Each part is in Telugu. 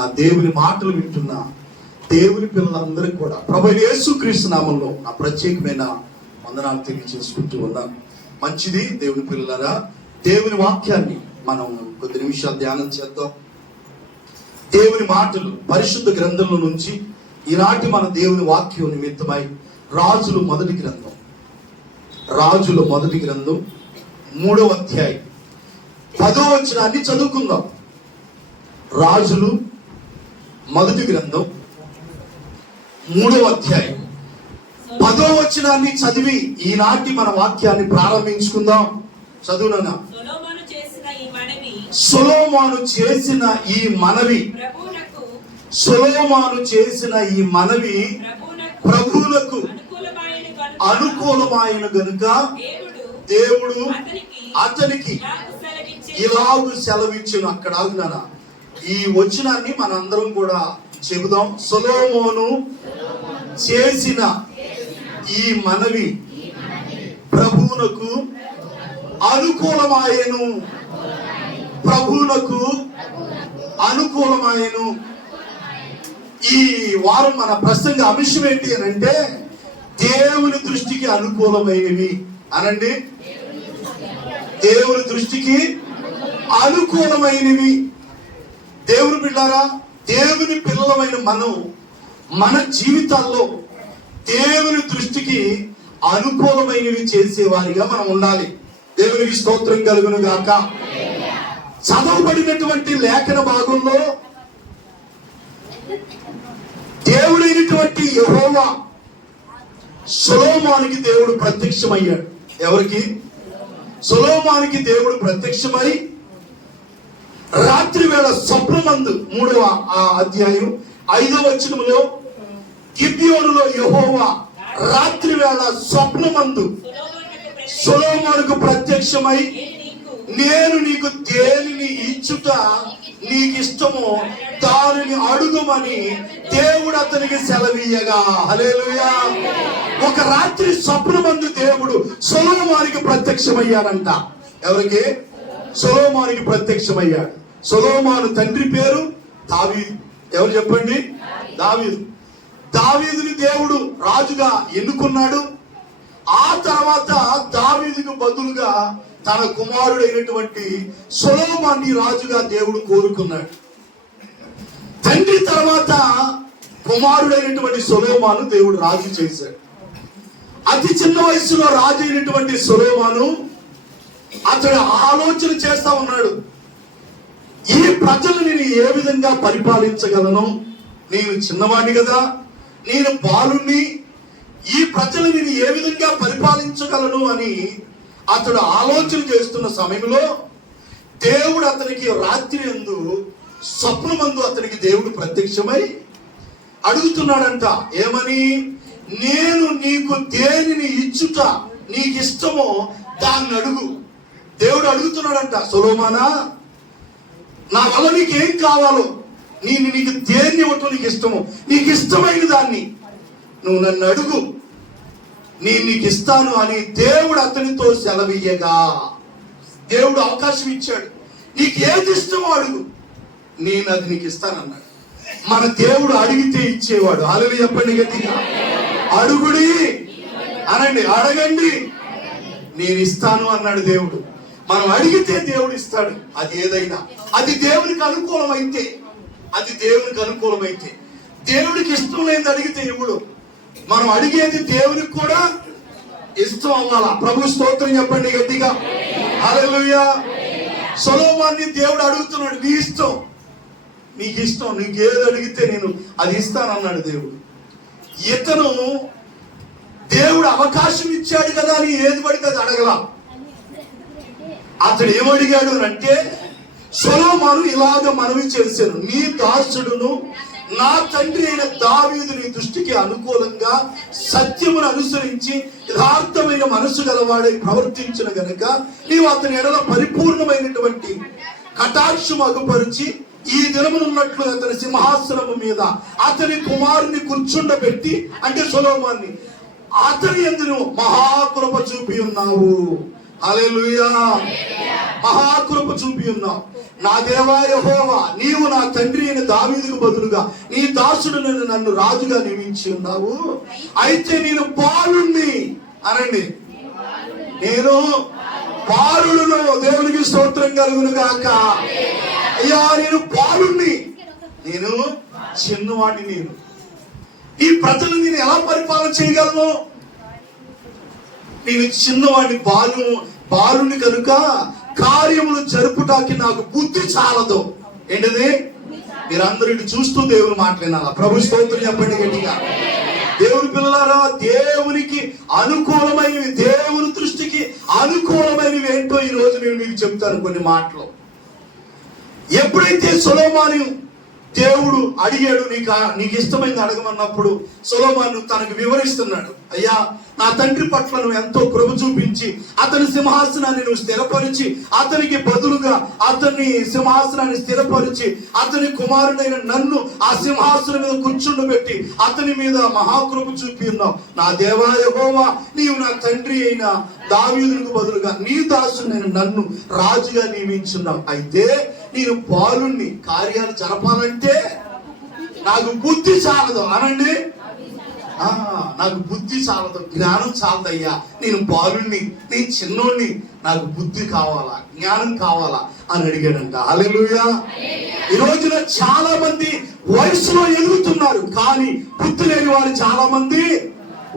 నా దేవుని మాటలు వింటున్నా దేవుని పిల్లలందరికీ కూడా ప్రభువైన యేసుక్రీస్తు నామంలో నా ప్రత్యేకమైన వందనాలు తెలియజేసుకుంటూ ఉన్నాను. మంచిది దేవుని పిల్లలారా, దేవుని వాక్యాన్ని మనం కొద్ది నిమిషాలు ధ్యానం చేద్దాం. దేవుని మాటలు పరిశుద్ధ గ్రంథంలో నుంచి ఈనాటి మన దేవుని వాక్యం నిమిత్తమై రాజుల మొదటి గ్రంథం 3వ అధ్యాయం 10వ వచనాన్ని చదువుకుందాం. రాజులు మొదటి గ్రంథం 3వ అధ్యాయం 10వ వచనాన్ని చదివి ఈనాటి మన వాక్యాన్ని ప్రారంభించుకుందాం. చదువునన్నా. సొలొమోను చేసిన ఈ మనవి ప్రభువులకు అనుకూలమైన గనుక దేవుడు అతనికి ఇలాగు సెలవిచ్చును. అక్కడ ఆగునానా, ఈ వచనాన్ని మనందరం కూడా చెబుదాం. సొలొమోను చేసిన ఈ మనవి ప్రభువునకు అనుకూలమాయెను. ఈ వారం మన ప్రసంగ అంశం ఏంటి అని అంటే దేవుని దృష్టికి అనుకూలమైనవి అనండి. దేవుని దృష్టికి అనుకూలమైనవి. దేవుని బిడ్డారా, దేవుని పిల్లలమైన మనం మన జీవితాల్లో దేవుని దృష్టికి అనుకూలమైనవి చేసేవారిగా మనం ఉండాలి. దేవునికి స్తోత్రం కలుగును గాక. చదవబడినటువంటి లేఖన భాగంలో దేవుడైనటువంటి యెహోవా సొలొమోనుకి దేవుడు ప్రత్యక్షమయ్యాడు. ఎవరికి? సొలొమోనుకి దేవుడు ప్రత్యక్షమై రాత్రి వేళ స్వప్నమందు 3వ అధ్యాయం 5వ వచనములో గిబియోనులో యెహోవా రాత్రి వేళ స్వప్నమందు సొలొమోనుకు ప్రత్యక్షమై, నేను నీకు దేనిని ఇచ్చుట నీకు ఇష్టమో దానిని అడుగుమని దేవుడు అతనికి సెలవీయగా. హల్లెలూయా. ఒక రాత్రి స్వప్నమందు దేవుడు సొలొమోనుకి ప్రత్యక్షమయ్యాడంట. ఎవరికి? సొలొమోనుకి ప్రత్యక్షమయ్యాడు. సొలొమోను తండ్రి పేరు దావీదు. ఎవరు చెప్పండి? దావీదు. దావీదుని దేవుడు రాజుగా ఎన్నుకున్నాడు. ఆ తర్వాత దావీదుకు బదులుగా తన కుమారుడైనటువంటి సొలొమోనుని రాజుగా దేవుడు కోరుకున్నాడు. తండ్రి తర్వాత కుమారుడైనటువంటి సొలొమోను దేవుడు రాజు చేశాడు. అతి చిన్న వయసులో రాజు అయినటువంటి సొలొమోను అతడు ఆలోచన చేస్తా ఉన్నాడు. ఈ ప్రజలు నేను ఏ విధంగా పరిపాలించగలను? నేను చిన్నవాడిని కదా, నేను బాలుణ్ణి, ఈ ప్రజలు నేను ఏ విధంగా పరిపాలించగలను అని అతడు ఆలోచన చేస్తున్న సమయంలో దేవుడు అతనికి రాత్రి యందు స్వప్నమందు అతనికి దేవుడు ప్రత్యక్షమై అడుగుతున్నాడంట. ఏమని? నేను నీకు దేనిని ఇచ్చుట నీకు ఇష్టమో దాన్ని అడుగు. దేవుడు అడుగుతున్నాడంట, సొలొమోనా, నా వల్ల నీకేం కావాలో, నీకు దేన్ని ఇవ్వటం నీకు ఇష్టమో, నీకు ఇష్టమైన దాన్ని నువ్వు నన్ను అడుగు, నేను నీకు ఇస్తాను అని దేవుడు అతనితో సెలవీయగా దేవుడు అవకాశం ఇచ్చాడు. నీకు ఏది ఇష్టమో అడుగు, నేను అది నీకు ఇస్తానన్నాడు. మన దేవుడు అడిగితే ఇచ్చేవాడు. హల్లెలూయా చెప్పండి గట్టిగా. అడుగుడి అనండి, అడగండి, నేను ఇస్తాను అన్నాడు దేవుడు. మనం అడిగితే దేవుడు ఇస్తాడు. అది ఏదైనా అది దేవునికి అనుకూలమైతే, దేవుడికి ఇష్టం లేనిది అడిగితే ఇవ్వడు. మనం అడిగేది దేవునికి కూడా ఇష్టం అవ్వాలా. ప్రభు స్తోత్రం చెప్పండి గట్టిగా. హల్లెలూయా. సొలొమోనుని దేవుడు అడుగుతున్నాడు, నీ ఇష్టం, నీకు ఇష్టం, నీకు ఏది అడిగితే నేను అది ఇస్తానన్నాడు దేవుడు. ఇతను దేవుడు అవకాశం ఇచ్చాడు కదా అని ఏది పడితే అది అడగలా. అతడు ఏమడిగాడు అంటే, సొలొమోను ఇలాగ మనవి చేశాను, నీ దాసుడును నా తండ్రి అయిన దావీదు నీ దృష్టికి అనుకూలంగా సత్యమును అనుసరించి యథార్థమైన మనసు గలవాడై ప్రవర్తించిన గనుక నీవు అతని ఎడల పరిపూర్ణమైనటువంటి కటాక్షం అగుపరిచి ఈ దినమునున్నట్లు అతని సింహాసనము మీద అతని కుమారుని కూర్చుండబెట్టి, అంటే సొలొమోనుని, అతని యందు మహాకృప చూపి ఉన్నావు. హల్లెలూయా. మహాకృప చూపి ఉన్నావు. నా దేవా యెహోవా, నీవు నా తండ్రి అయిన దావీదుకు బదులుగా నీ దాసుడు నన్ను రాజుగా నియమించి ఉన్నావు. అయితే నేను బాలుణ్ణి అనండి, నేను బాలుడును. దేవునికి స్తోత్రం కలుగును గాక. అయ్యా, నేను బాలుణ్ణి, నేను చిన్నవాడిని. నేను ఈ ప్రజలు నేను ఎలా పరిపాలన చేయగలను? నేను చిన్నవాడిని, బాలుని కనుక కార్యములు జరుపుటానికి నాకు బుద్ధి చాలదు. ఏంటిది? మీరందరూ ఇటు చూస్తూ దేవుని మాట్లాడాలా. ప్రభు స్తోత్రం చెప్పండి గట్టిగా. దేవుని పిల్లలారా, దేవునికి అనుకూలమైనవి, దేవుని దృష్టికి అనుకూలమైనవి ఏంటో ఈ రోజు నేను మీకు చెప్తాను కొన్ని మాటలు. ఎప్పుడైతే సొలొమోను దేవుడు అడిగాడు, నీకు ఇష్టమైంది అడగమన్నప్పుడు సొలొమోను తనకు వివరిస్తున్నాడు. అయ్యా, నా తండ్రి పట్ల నువ్వు ఎంతో కృప చూపించి అతని సింహాసనాన్ని నువ్వు స్థిరపరిచి, అతనికి బదులుగా అతని సింహాసనాన్ని స్థిరపరిచి అతని కుమారుడైన నన్ను ఆ సింహాసనం మీద కూర్చుండబెట్టి అతని మీద మహాకృప చూపి ఉన్నావు. నా దేవా యెహోవా, నీవు నా తండ్రి అయిన దావీదుకు బదులుగా నీ దాసుడైన నన్ను రాజుగా నియమించున్నావు. అయితే నేను బాలుణ్ణి, కార్యాలు జరపాలంటే నాకు బుద్ధి చాలదు అనండి. నాకు బుద్ధి చాలదు, జ్ఞానం చాలదయ్యా. నేను బాలుణ్ణి, నేను చిన్నోడిని, నాకు బుద్ధి కావాలా, జ్ఞానం కావాలా అని అడిగాడంట. హల్లెలూయా. ఈ రోజున చాలా మంది వయసులో ఎదుగుతున్నారు, కానీ బుద్ధి లేని వారు చాలా మంది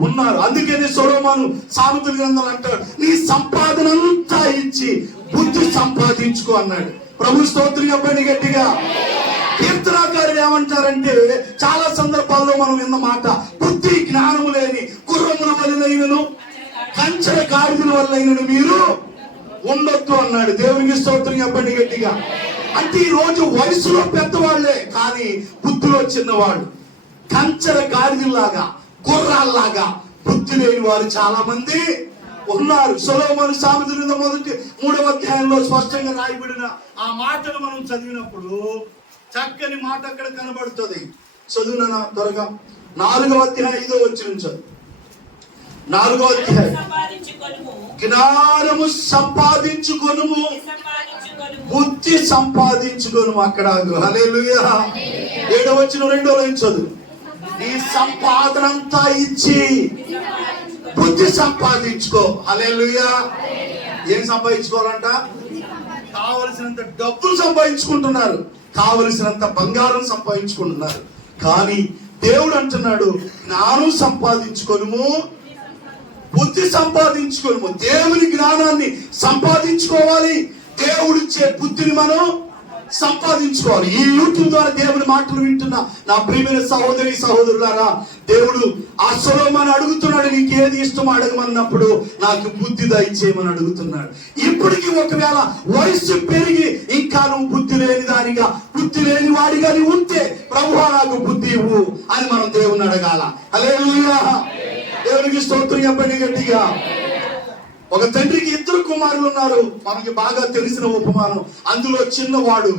ఉన్నారు. అందుకని సొలొమోను సామెతల గ్రంథంలో అంటాడు, నీ సంపాదన అంతా ఇచ్చి బుద్ధి సంపాదించుకో అన్నాడు. ప్రభు స్తోత్రం చెప్పండి గట్టిగా. కీర్తనాకారులు ఏమంటారంటే, చాలా సందర్భాల్లో మనం విన్న మాట, బుద్ధి జ్ఞానము లేని గుర్రముల వలనైనను కంచెల గాడిదల వలనైనను మీరు ఉండొద్దు అన్నాడు. దేవునికి స్తోత్రం చెప్పండి గట్టిగా. అంటే ఈ రోజు వయసులో పెద్దవాళ్లే, కానీ బుద్ధిలో చిన్నవాళ్ళు, కంచెల గాడిదలాగా గుర్రాల్లాగా బుద్ధి లేని వారు చాలా మంది ఉన్నారు. సొలొమోను సామెతల గ్రంథం 3వ అధ్యాయంలో స్పష్టంగా రాయబడిన ఆ మాటను మనం చదివినప్పుడు చక్కని మాట అక్కడ కనబడుతుంది. చదువునా త్వరగా. 4వ అధ్యాయం 5వ వచనం చదువు. 4వ అధ్యాయం. జ్ఞానము సంపాదించుకొనుము, బుద్ధి సంపాదించుకొనుము. అక్కడ హల్లెలూయా. 7వ వచనం 2వ లైన్ చదువు. నీ సంపాదన అంతా ఇచ్చి బుద్ధి సంపాదించుకో. హల్లెలూయా. ఏం సంపాదించుకోవాలంట? కావలసినంత డబ్బులు సంపాదించుకుంటున్నారు, కావలసినంత బంగారం సంపాదించుకుంటున్నారు. కానీ దేవుడు అంటున్నాడు, జ్ఞానం సంపాదించుకొనుము, బుద్ధి సంపాదించుకొనుము. దేవుని జ్ఞానాన్ని సంపాదించుకోవాలి, దేవుడిచ్చే బుద్ధిని మనం సంపాదించుకోవాలి. ఈ యూట్యూబ్ ద్వారా దేవుని మాటలు వింటున్న నా ప్రియమైన సహోదరి సహోదరులారా, దేవుడు ఆ సొలొమోను అడుగుతున్నాడు, నీకు ఏది ఇష్టం అడగమన్నప్పుడు నాకు బుద్ధి దయచేయమని అడుగుతున్నాడు. ఇప్పటికీ ఒకవేళ వయస్సు పెరిగి ఇంకా నువ్వు బుద్ధి లేని దానిగా, బుద్ధి లేని వాడిగా నువ్వు ఉంటే, ప్రభువా నాకు బుద్ధి ఇవ్వు అని మనం దేవుని అడగాల. హల్లెలూయా. దేవునికి స్తోత్రం చెప్పండి గట్టిగా. ఒక తండ్రికి 2 కుమారులు ఉన్నారు. మనకి బాగా తెలిసిన ఉపమానం. అందులో చిన్నవాడు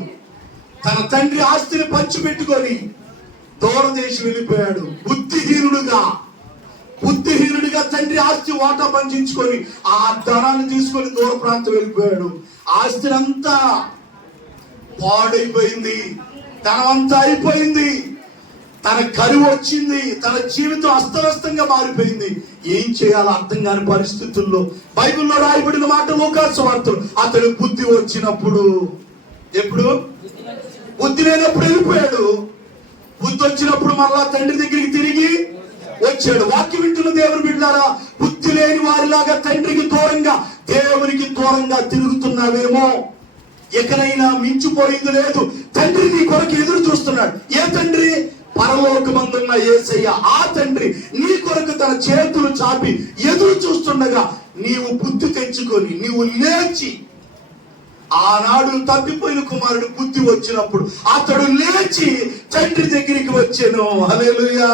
తన తండ్రి ఆస్తిని పంచిపెట్టుకొని దూరదేశం వెళ్ళిపోయాడు. బుద్ధిహీనుడిగా తండ్రి ఆస్తి వాటా పంచుకొని ఆ ధనాన్ని తీసుకొని దూర ప్రాంతం వెళ్ళిపోయాడు. ఆస్తిని అంతా పాడైపోయింది, ధనమంతా అయిపోయింది, తన కరువు వచ్చింది, తన జీవితం అస్తవ్యస్తంగా మారిపోయింది. ఏం చేయాలో అర్థం కాని పరిస్థితుల్లో బైబిల్లో రాయబడిన మాట లూకాసు వార్తలు, అతడు బుద్ధి వచ్చినప్పుడు, ఎప్పుడు బుద్ధి లేనప్పుడు వెళ్ళిపోయాడు. బుద్ధి వచ్చినప్పుడు మరలా తండ్రి దగ్గరికి తిరిగి వచ్చాడు. వాక్యం వింటున్న దేవుని బిడ్డలారా, బుద్ధి లేని వారిలాగా తండ్రికి దూరంగా, దేవునికి దూరంగా తిరుగుతున్నావేమో. ఎక్కడైనా మించిపోయింది లేదు. తండ్రి నీ కొరకు ఎదురు చూస్తున్నాడు. ఏ తండ్రి? పరలోకమందున్న యేసయ్య. ఆ తండ్రి నీ కొరకు తన చేతులు చాపి ఎదురు చూస్తుండగా నీవు బుద్ధి తెచ్చుకొని నీవు లేచి, ఆనాడు తప్పిపోయిన కుమారుడు బుద్ధి వచ్చినప్పుడు అతడు లేచి తండ్రి దగ్గరికి వచ్చాను. హల్లెలూయా.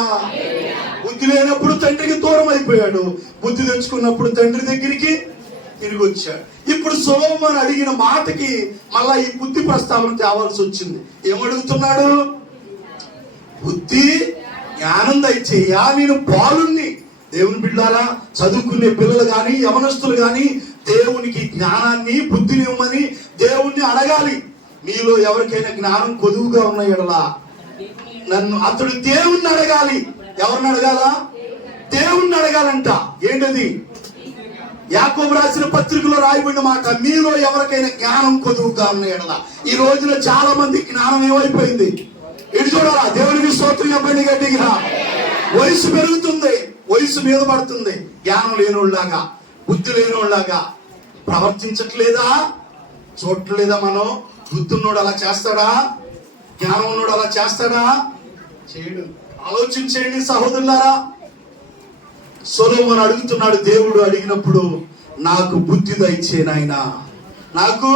బుద్ధి లేనప్పుడు తండ్రికి దూరం అయిపోయాడు, బుద్ధి తెచ్చుకున్నప్పుడు తండ్రి దగ్గరికి తిరిగి వచ్చాడు. ఇప్పుడు సొలొమోను అడిగిన మాటకి మళ్ళా ఈ బుద్ధి ప్రస్తావన తేవాల్సి వచ్చింది. ఏమడుగుతున్నాడు? బుద్ధి జ్ఞానం దయచేయ్యా, నేను బాలుణ్ణి. దేవుని బిడ్డలారా, చదువుకునే పిల్లలు కానీ యవనస్తులు కానీ దేవునికి జ్ఞానాన్ని బుద్ధిని ఇవ్వమని దేవుణ్ణి అడగాలి. మీలో ఎవరికైనా జ్ఞానం కొదువుగా ఉన్న ఎడలా నన్ను అతడు దేవుణ్ణి అడగాలి. ఎవరిని అడగాల? దేవుణ్ణి అడగాలంట. ఏంటది? యాకోబు రాసిన పత్రికలో రాయబడిన మాట, మీలో ఎవరికైనా జ్ఞానం కొదువుగా ఉన్న ఎడలా. ఈ రోజున చాలా మంది జ్ఞానం ఏమైపోయింది? ఇటు చూడాలా? దేవునికి స్తోత్రం చెప్పండి గట్టిగా. వయసు పెరుగుతుంది, వయసు మీద పడుతుంది. జ్ఞానం లేనోళ్ళలాగా, బుద్ధి లేనోళ్ళలాగా ప్రవర్తించట్లేదా? చూడట్లేదా? మనం బుద్ధి ఉన్నోడు అలా చేస్తాడా? జ్ఞానం ఉన్నోడు అలా చేస్తాడా? చేయడు. ఆలోచించేయండి సహోదరులారా. సొలొమోను అడుగుతున్నాడు, దేవుడు అడిగినప్పుడు నాకు బుద్ధి దయచే నాయనా, నాకు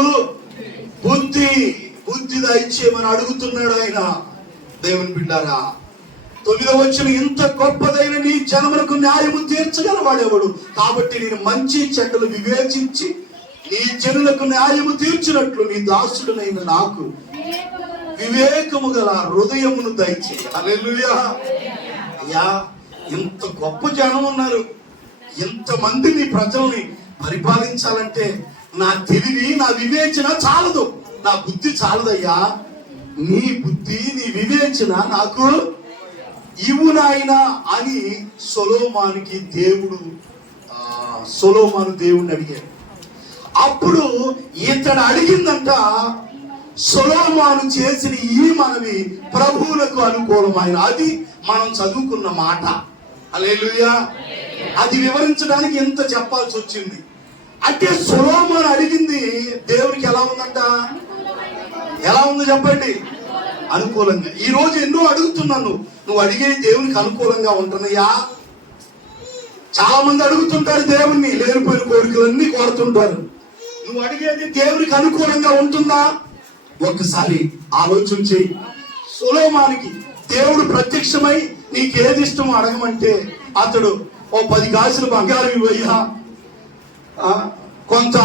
బుద్ధి దయచేయమని అడుగుతున్నాడు ఆయన. దేవుని బిడ్డారా, 9వ వచనం, ఇంత గొప్పదైన నీ జనములకు న్యాయము తీర్చగలవాడెవడు? కాబట్టి నేను మంచి చెడ్డలు వివేచించి నీ జనులకు న్యాయము తీర్చినట్లు నీ దాసుడునైన నాకు వివేకము గల హృదయమును దయచేయి. హల్లెలూయా. అయ్యా, ఇంత గొప్ప జనం ఉన్నారు, ఇంతమంది నీ ప్రజల్ని పరిపాలించాలంటే నా తెలివి, నా వివేచన చాలదు, నా బుద్ధి చాలదయ్యా. నీ బుద్ధి, నీ వివేచన నాకు ఇవ్వు నాయనా అని సొలొమోను దేవుణ్ణి అడిగాడు. అప్పుడు ఇతడు అడిగిందంట, సొలొమోను చేసిన ఈ మనవి ప్రభువులకు అనుకూలమైన. అది మనం చదువుకున్న మాట. హల్లెలూయా. అది వివరించడానికి ఎంత చెప్పాల్సి వచ్చింది అంటే, సొలొమోను అడిగింది దేవునికి ఎలా ఉందంట? ఎలా ఉందో చెప్పండి? అనుకూలంగా. ఈ రోజు ఎన్నో అడుగుతున్నాను, నువ్వు అడిగేది దేవునికి అనుకూలంగా ఉంటున్నాయా? చాలా మంది అడుగుతుంటారు దేవుణ్ణి, లేనిపోయిన కోరికలన్నీ కోరుతుంటారు. నువ్వు అడిగేది దేవునికి అనుకూలంగా ఉంటుందా? ఒక్కసారి ఆలోచన చేయి. సొలొమోనుకి దేవుడు ప్రత్యక్షమై నీకేది ఇష్టమో అడగమంటే అతడు ఓ 10 గాజులు బంగారం ఇవ్వయ్యా, కొంత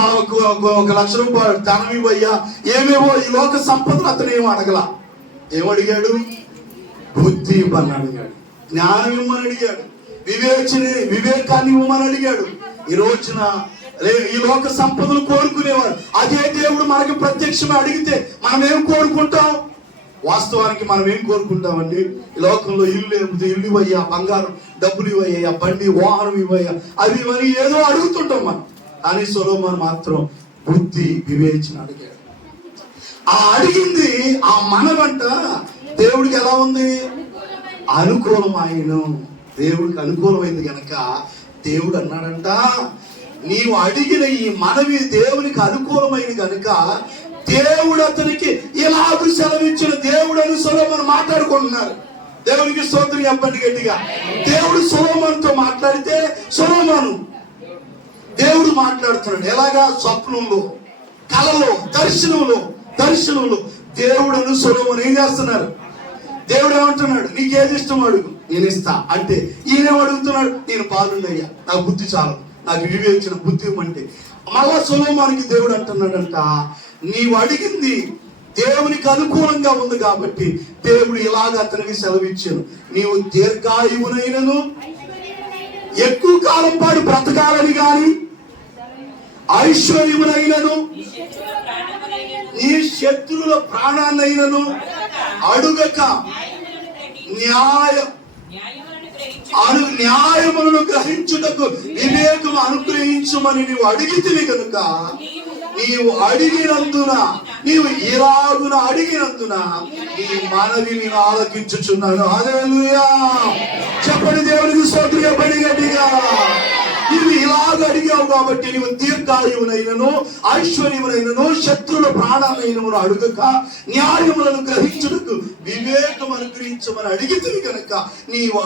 1 లక్ష రూపాయలు ధనం ఇవ్వయ్యా, ఏమేవో ఈ లోక సంపదలు అతను ఏమో అడగల. ఏమడిగాడు? బుద్ధి ఇవ్వమని అడిగాడు, జ్ఞానం ఇవ్వమని అడిగాడు, వివేకాన్ని ఇవ్వమని అడిగాడు. ఈ రోజున ఈ లోక సంపదలు కోరుకునేవారు. అదే దేవుడు మనకి ప్రత్యక్షమే అడిగితే మనం ఏం కోరుకుంటాం? వాస్తవానికి మనం ఏం కోరుకుంటామండి? ఈ లోకంలో ఇల్లు ఇవ్వయ్యా, బంగారం, డబ్బులు ఇవ్వయ్యా, బండి వాహనం ఇవ్వయ్యా, అవి మరి ఏదో అడుగుతుంటాం మనం. కానీ సొలొమోను మాత్రం బుద్ధి, వివేచన అడిగాడు. ఆ అడిగింది, ఆ మనవంట దేవుడికి ఎలా ఉంది? అనుకూలమైన. దేవుడికి అనుకూలమైంది గనక దేవుడు అన్నాడంట, నీవు అడిగిన ఈ మనవి దేవునికి అనుకూలమైనది గనుక దేవుడు అతనికి ఇలాగూ సెలవిచ్చిన. దేవుడు అని సొలొమోను మాట్లాడుకుంటున్నారు. దేవునికి స్తోత్రం చెప్పండి గట్టిగా. దేవుడు సొలొమోనుతో మాట్లాడితే సొలొమోను దేవుడు మాట్లాడుతున్నాడు. ఎలాగా? స్వప్నంలో, కలలో, దర్శనంలో దేవుడు సొలొమోను ఏం చేస్తున్నారు? దేవుడు ఏమంటున్నాడు? నీకేది ఇష్టం అడుగు, నేను ఇస్తా అంటే ఈయన అడుగుతున్నాడు, నేను పాలుండయ్యా, నాకు బుద్ధి చాలు, నాకు వివేచన, బుద్ధి ఇవ్వమంటే. మళ్ళా సొలొమోనుకి దేవుడు అంటున్నాడంట, నీవు అడిగింది దేవునికి అనుకూలంగా ఉంది కాబట్టి దేవుడు ఇలాగ అతనికి సెలవిచ్చాను, నీవు దీర్ఘాయువునైనను ఎక్కువ కాలం పాటు బ్రతకాలని గాని ఐశ్వర్యమునైనను నీ శత్రువుల ప్రాణాన్నైనను అడుగక న్యాయములను గ్రహించుటకు వివేకము అనుగ్రహించుమని నీవు అడిగితివి కనుక నీవు అడిగినందున, నీవు ఇలాగున అడిగినందున నీ మనవి నేను ఆలకించుచున్నాను. హల్లెలూయా. చెప్పండి దేవునికి స్తోత్రం చెప్పండి గట్టిగా. నీవు ఇలాగ అడిగావు కాబట్టి నీవు దీర్ఘాయువునైనను ఐశ్వర్యమునైనను శత్రువుల ప్రాణాలైనను అడుగక న్యాయములను గ్రహించుటకు వివేకం అనుగ్రహించమని అడిగితివి కనుక నీవు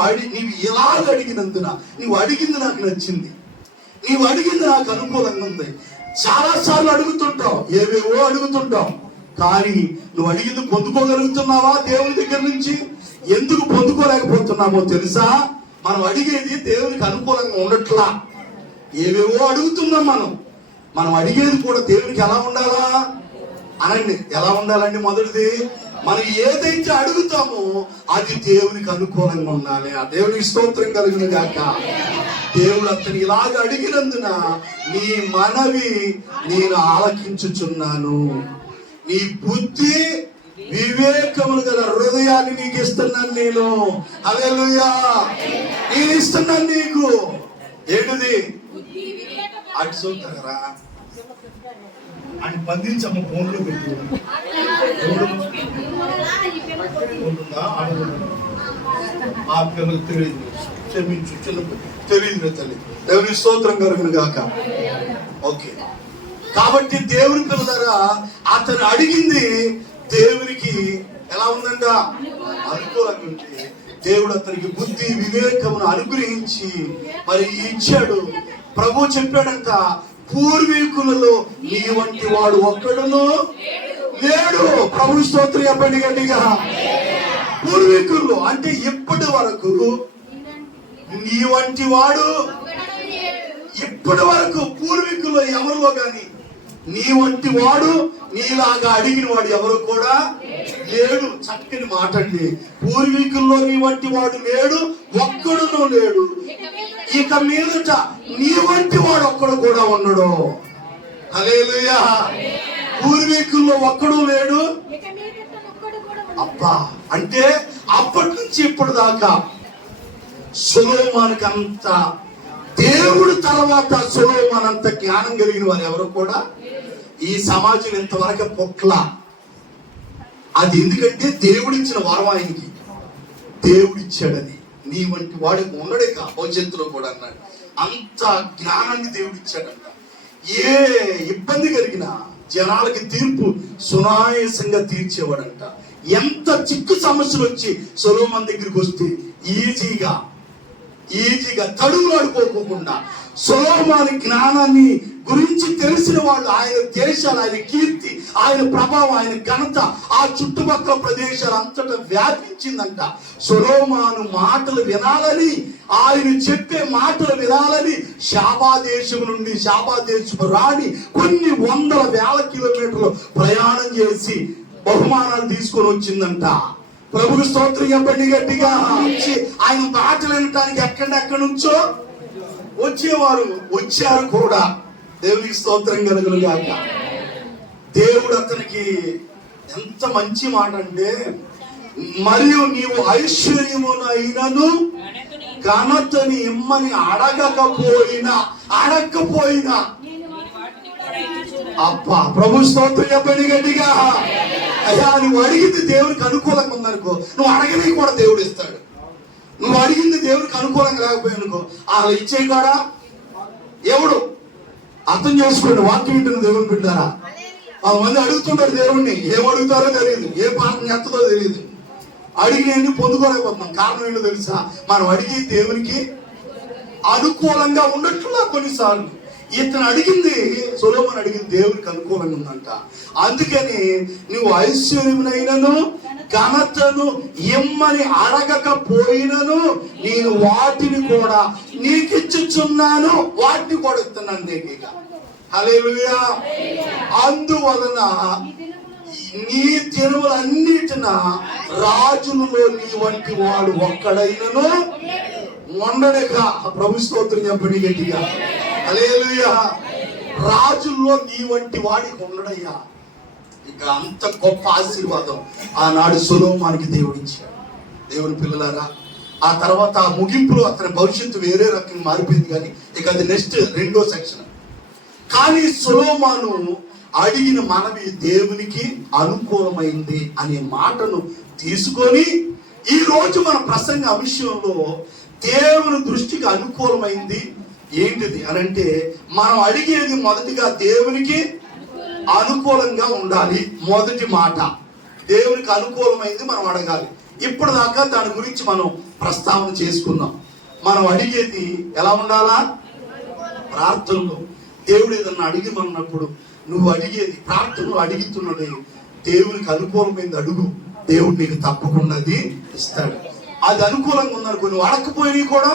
ఇలాగ అడిగినందున, నీవు అడిగింది నాకు నచ్చింది, నీవు అడిగింది నాకు అనుకూలంగా ఉంది. చాలా సార్లు అడుగుతుంటావు, ఏవేవో అడుగుతుంటావు, కానీ నువ్వు అడిగింది పొందుకోగలుగుతున్నావా దేవుని దగ్గర నుంచి? ఎందుకు పొందుకోలేకపోతున్నామో తెలుసా? మనం అడిగేది దేవునికి అనుకూలంగా ఉండట్లా. ఏవేవో అడుగుతున్నాం మనం అడిగేది కూడా దేవునికి ఎలా ఉండాలా అనండి. ఎలా ఉండాలండి? మొదటిది, మనం ఏదైతే అడుగుతామో అది దేవునికి అనుకూలంగా ఉండాలి. ఆ దేవునికి స్తోత్రం కలుగును గాక. దేవుడు అతను ఇలాగ అడిగినందున నీ మనవి నేను ఆలకించుచున్నాను. నీ బుద్ధి వివేకములు గల హృదయాన్ని నీకు ఇస్తున్నాను నేను. హల్లెలూయా. నేను ఇస్తున్నాను నీకు. ఏంటిది? అటు చూస్తారా అని బంధించమ్మ ఫోన్లో పెట్టి ఆ పిల్లలు తెలియదు, క్షమించు, చిన్న తెలియదు తల్లి. దేవుని స్తోత్రం కలుగును గాక. ఓకే, కాబట్టి దేవుని పిల్లలారా అతను అడిగింది దేవునికి ఎలా ఉందంట? అనుకూలంగా ఉంది. దేవుడు అతనికి బుద్ధి వివేకమును అనుగ్రహించి మరి ఇచ్చాడు. ప్రభు చెప్పాడంట, పూర్వీకులలో నీ వంటి వాడు ఒక్కడును లేడు. ప్రభు స్తోత్రం చెప్పండి గట్టిగా. పూర్వీకులు అంటే ఇప్పటి వరకు నీ వంటి వాడు, ఇప్పటి వరకు పూర్వీకులు ఎవరిలో గాని నీ వంటి వాడు, నీలాగా అడిగిన వాడు ఎవరు కూడా లేడు. చక్కని మాట అండి. పూర్వీకుల్లో నీ వంటి వాడు లేడు, ఒక్కడును లేడు. ఇక మీదట నీ వంటి వాడు ఒక్కడు కూడా ఉండడు. హల్లెలూయా. పూర్వీకుల్లో ఒక్కడు లేడు. అబ్బా, అంటే అప్పటి నుంచి ఇప్పటి దాకా సొలొమోనుకి అంత, దేవుడు తర్వాత సొలొమోను అంత జ్ఞానం కలిగిన వారు ఎవరు కూడా ఈ సమాజం ఇంతవరకు పొట్ల. అది ఎందుకంటే దేవుడిచ్చిన వరం ఆయనకి, దేవుడిచ్చాడని. నీ వంటి వాడికి ఉండడే కా భవిష్యత్తులో కూడా అన్నాడు. అంత జ్ఞానాన్ని దేవుడిచ్చాడంట. ఏ ఇబ్బంది కలిగినా జనాలకి తీర్పు సునాయాసంగా తీర్చేవాడంట. ఎంత చిక్కు సమస్యలు వచ్చి సొలొమోను దగ్గరికి వస్తే ఈజీగా తడుగులాడుకోకుండా సొలొమోను జ్ఞానాన్ని గురించి తెలిసిన వాళ్ళు, ఆయన దేశాలు, ఆయన కీర్తి, ఆయన ప్రభావం, ఆయన ఘనత ఆ చుట్టుపక్కల ప్రదేశాలు అంతటా వ్యాపించిందంట. సొలొమోను మాటలు వినాలని, ఆయన చెప్పే మాటలు వినాలని షాబా దేశం నుండి షాబా దేశపు రాణి కొన్ని వందల వేల కిలోమీటర్లు ప్రయాణం చేసి బహుమానాలు తీసుకొని వచ్చిందంట. ప్రభువు స్తోత్రం చెప్పండి గట్టిగా. ఆయన మాటలు వినటానికి ఎక్కడెక్కడి నుంచో వచ్చారు కూడా. దేవునికి స్తోత్రం కలుగును గాక. దేవుడు అతనికి ఎంత మంచి మాట అంటే, మరియు నీవు ఐశ్వర్యమునైనను ఘనతని ఇమ్మని అడగకపోయినా అబ్బా, ప్రభు స్తోత్రం చెప్పండి గట్టిగా. అయ్యా, నువ్వు అడిగింది దేవునికి అనుకూలంగా ఉందనుకో, నువ్వు అడగని కూడా దేవుడు ఇస్తాడు. నువ్వు అడిగింది దేవునికి అనుకూలంగా లేకపోయానుకో, అలా ఇచ్చే కాడా ఎవడు? అర్థం చేసుకోండి. వాక్యం వింటున్న దేవుని బిడ్డారా, మంది అడుగుతుంటారు దేవుణ్ణి, ఏం అడుగుతారో తెలియదు, ఏ పాపం ఎత్తదో తెలియదు, అడిగినవి పొందుకోలేకపోతున్నాం. కారణం ఏంటో తెలుసా? మనం అడిగి దేవునికి అనుకూలంగా ఉండట్లా కొన్నిసార్లు. ఇతను అడిగింది, సొలొమోను అడిగింది దేవునికి అనుకూలంగా ఉందంట. అందుకని నువ్వు ఐశ్వర్యమునైనను ఘనతను ఇమ్మని అడగకపోయినను నేను వాటిని కూడా నీకిచ్చుచున్నాను, వాటిని కూడా ఇస్తున్నాను నీకు. హల్లెలూయా. అందువలన నీ దినములన్నిటిన రాజులలో నీ వంటి వాడు ఒక్కడైనను ఉండడుగా. ప్రభు స్తోత్రం చెప్పండి గట్టిగా. హల్లెలూయా. రాజుల్లో నీ వంటి వాడికి ఉండడయ్యా. ఇక అంత గొప్ప ఆశీర్వాదం ఆనాడు సొలొమోనుకి దేవుడు ఇచ్చాడు. దేవుని పిల్లలారా, ఆ తర్వాత ఆ ముగింపులో అతని భవిష్యత్తు వేరే రకంగా మారిపోయింది. కానీ ఇక అది నెక్స్ట్ రెండో సెక్షన్. కానీ సొలొమోను అడిగిన మనవి దేవునికి అనుకూలమైంది అనే మాటను తీసుకొని ఈ రోజు మన ప్రసంగ విషయంలో దేవుని దృష్టికి అనుకూలమైంది ఏంటిది అని అంటే, మనం అడిగేది మొదటిగా దేవునికి అనుకూలంగా ఉండాలి. మొదటి మాట దేవునికి అనుకూలమైంది మనం అడగాలి. ఇప్పటిదాకా దాని గురించి మనం ప్రస్తావన చేసుకున్నాం. మనం అడిగేది ఎలా ఉండాలా? ప్రార్థనలో. దేవుడు ఏదన్నా అడిగిమన్నప్పుడు నువ్వు అడిగేది ప్రార్థనలో అడుగుతున్నది దేవునికి అనుకూలమైంది అడుగు, దేవుడు నీకు తప్పకుండా ఇస్తాడు. అది అనుకూలంగా ఉందనుకో, నువ్వు అడగకపోయినా కూడా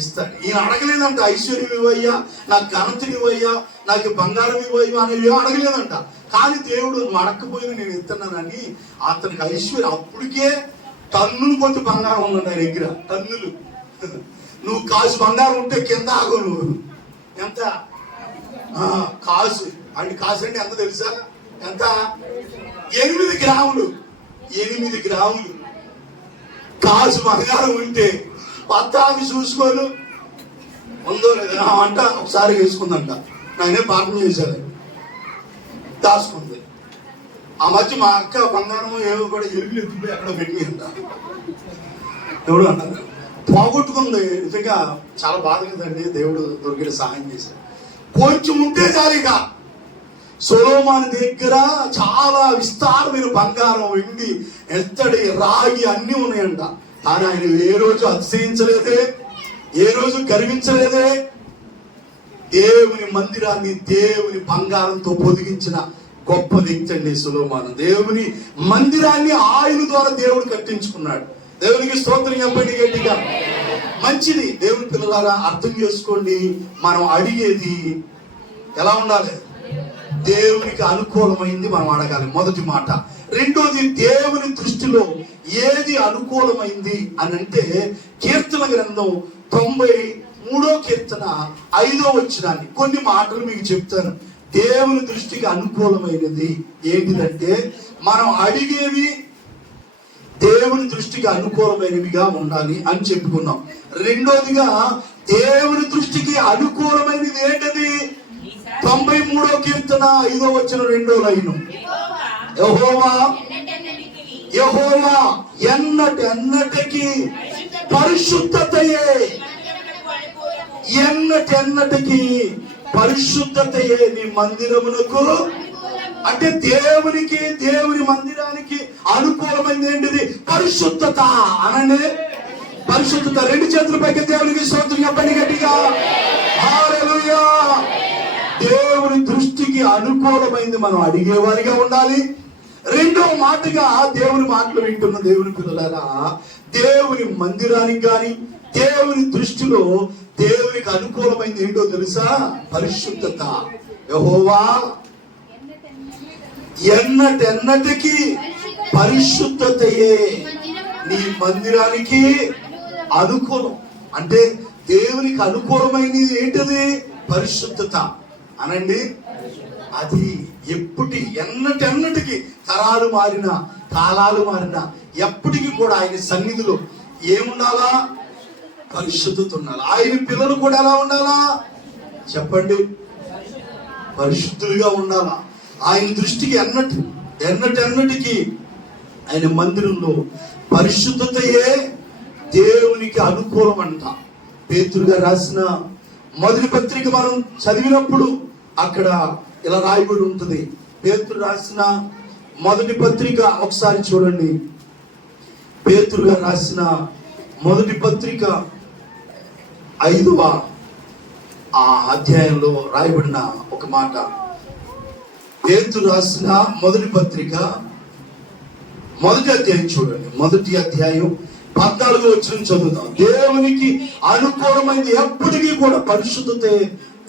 ఇస్తాడు. ఈయన అడగలేదంట ఐశ్వర్యం ఇవ్వయ్యా, నాకు ఘనతని ఇవ్వయ్యా, నాకు బంగారం ఇవ్వయ్యా అనేది అడగలేదంట. కానీ దేవుడు నువ్వు అడగకపోయినా నేను ఇస్తున్నానని అతనికి ఐశ్వర్యం, అప్పటికే టన్నులు కొద్ది బంగారం ఉందంట ఆయన దగ్గర, టన్నులు. నువ్వు కాసు బంగారం ఉంటే కింద ఆగు. నువ్వు ఎంత కాసు అంటే, కాసు అంటే ఎంత తెలుసా? ఎంత? 8 గ్రాములు 8 గ్రాములు కాసు బంగారం ఉంటే పత్తాకి చూసుకోను ఉందో లేదా అంట ఒకసారి వేసుకుందంట. నేనే పాఠం చేశాను, దాచుకుంది. ఆ మధ్య మా అక్క బంగారం ఏమో కూడా ఎలుగులు ఎత్తుకుపోయి ఎక్కడ పెట్టి అంట. ఎవడు అన్నారు పోగొట్టుకుంది. నిజంగా చాలా బాధ కదండి. దేవుడు దొరికిన సహాయం చేశాడు. కొంచెం ఉంటే చాలు. ఇక సొలొమోను దగ్గర చాలా విస్తారమైన బంగారం, వెండి, ఎత్తడి, రాగి అన్నీ ఉన్నాయంట. కానీ ఆయన ఏ రోజు అతిశయించలేదే, ఏ రోజు గర్వించలేదే. దేవుని మందిరాన్ని దేవుని బంగారంతో పొదిగించిన గొప్ప వ్యక్తి అండి సొలొమోను. దేవుని మందిరాన్ని ఆయన ద్వారా దేవుడు కట్టించుకున్నాడు. దేవునికి స్తోత్రం చెప్పండి గట్టిగా. మంచిది. దేవుని పిల్లలారా అర్థం చేసుకోండి, మనం అడిగేది ఎలా ఉండాలి? దేవునికి అనుకూలమైంది మనం అడగాలి, మొదటి మాట. రెండోది, దేవుని దృష్టిలో ఏది అనుకూలమైంది అని అంటే కీర్తన గ్రంథం 93వ కీర్తన 5వ వచనాన్ని కొన్ని మాటలు మీకు చెప్తాను. దేవుని దృష్టికి అనుకూలమైనది ఏంటిదంటే మనం అడిగేవి దేవుని దృష్టికి అనుకూలమైనవిగా ఉండాలి అని చెప్పుకున్నాం. రెండోదిగా దేవుని దృష్టికి అనుకూలమైనది ఏంటది? 93వ కీర్తన 5వ వచనం 2వ లైను. యెహోవా ఎన్నటెన్నటికి పరిశుద్ధతయే, ఎన్నటెన్నటికి పరిశుద్ధతయే నీ మందిరమునకు. అంటే దేవునికి, దేవుని మందిరానికి అనుకూలమైనది ఏంటిది? పరిశుద్ధత. అనండి పరిశుద్ధత. 2 చేతుల పైకి దేవునికి స్తోత్రం చెప్పండి గట్టిగా. హల్లెలూయా. దేవుని దృష్టికి అనుకూలమైంది మనం అడిగేవారిగా ఉండాలి. రెండవ మాటగా దేవుని మాటలు వింటున్న దేవుని పిల్లలారా, దేవుని మందిరానికి కానీ దేవుని దృష్టిలో దేవునికి అనుకూలమైంది ఏంటో తెలుసా? పరిశుద్ధత. యెహోవా ఎన్నటెన్నటికి పరిశుద్ధతయే నీ మందిరానికి అనుకూలం. అంటే దేవునికి అనుకూలమైనది ఏంటది? పరిశుద్ధత. అనండి అది ఎప్పటి ఎన్నటెన్నటికి, తరాలు మారినా కాలాలు మారినా ఎప్పటికీ కూడా ఆయన సన్నిధిలో ఏముండాలా? పరిశుద్ధత ఉండాలి. ఆయన పిల్లలు కూడా ఎలా ఉండాలా చెప్పండి? పరిశుద్ధులుగా ఉండాలా. ఆయన దృష్టికి ఎన్నటెన్నటికి ఆయన మందిరంలో పరిశుద్ధతయే దేవునికి అనుకూలం అంట. పేతురుగా రాసిన మొదటి పత్రిక మనం చదివినప్పుడు అక్కడ ఇలా రాయబడి ఉంటుంది. పేతురు రాసిన మొదటి పత్రిక ఒకసారి చూడండి. పేతురుగా రాసిన మొదటి పత్రిక 5వ అధ్యాయంలో రాయబడిన ఒక మాట. పేతురు రాసిన మొదటి పత్రిక 1వ అధ్యాయం చూడండి. 1వ అధ్యాయం 14వ వచనం చదువుతాం. దేవునికి అనుకూలమైంది ఎప్పటికీ కూడా పరిశుద్ధతే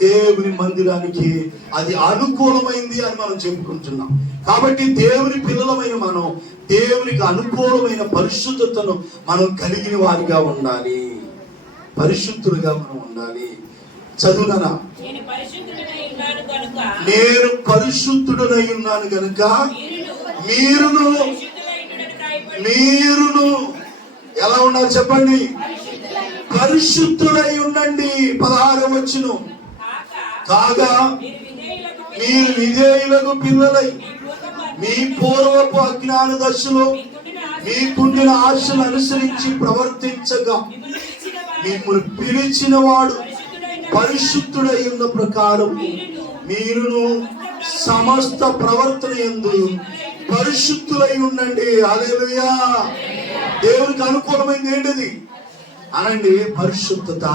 దేవుని మందిరానికి అది అనుకూలమైంది అని మనం చెప్పుకుంటున్నాం. కాబట్టి దేవుని పిల్లలమైన మనం దేవునికి అనుకూలమైన పరిశుద్ధతను మనం కలిగిన వారిగా ఉండాలి, పరిశుద్ధులుగా మనం ఉండాలి. చదువునా? నేను పరిశుద్ధుడనై ఉన్నాను గనుక మీరును ఎలా ఉన్నారు చెప్పండి? పరిశుద్ధుడై ఉండండి. 16వ వచనం. కాగా మీరు విధేయులకు పిల్లలై మీ పూర్వపు అజ్ఞాన దశలో మీకుండిన ఆశలు అనుసరించి ప్రవర్తించగా మిమ్మల్ని పిలిచిన వాడు పరిశుద్ధుడై ఉన్న ప్రకారం మీరును సమస్త ప్రవర్తన యందు పరిశుద్ధులై ఉండండి. హల్లెలూయా. దేవునికి అనుకూలమైంది ఏంటిది అనండి? పరిశుద్ధత.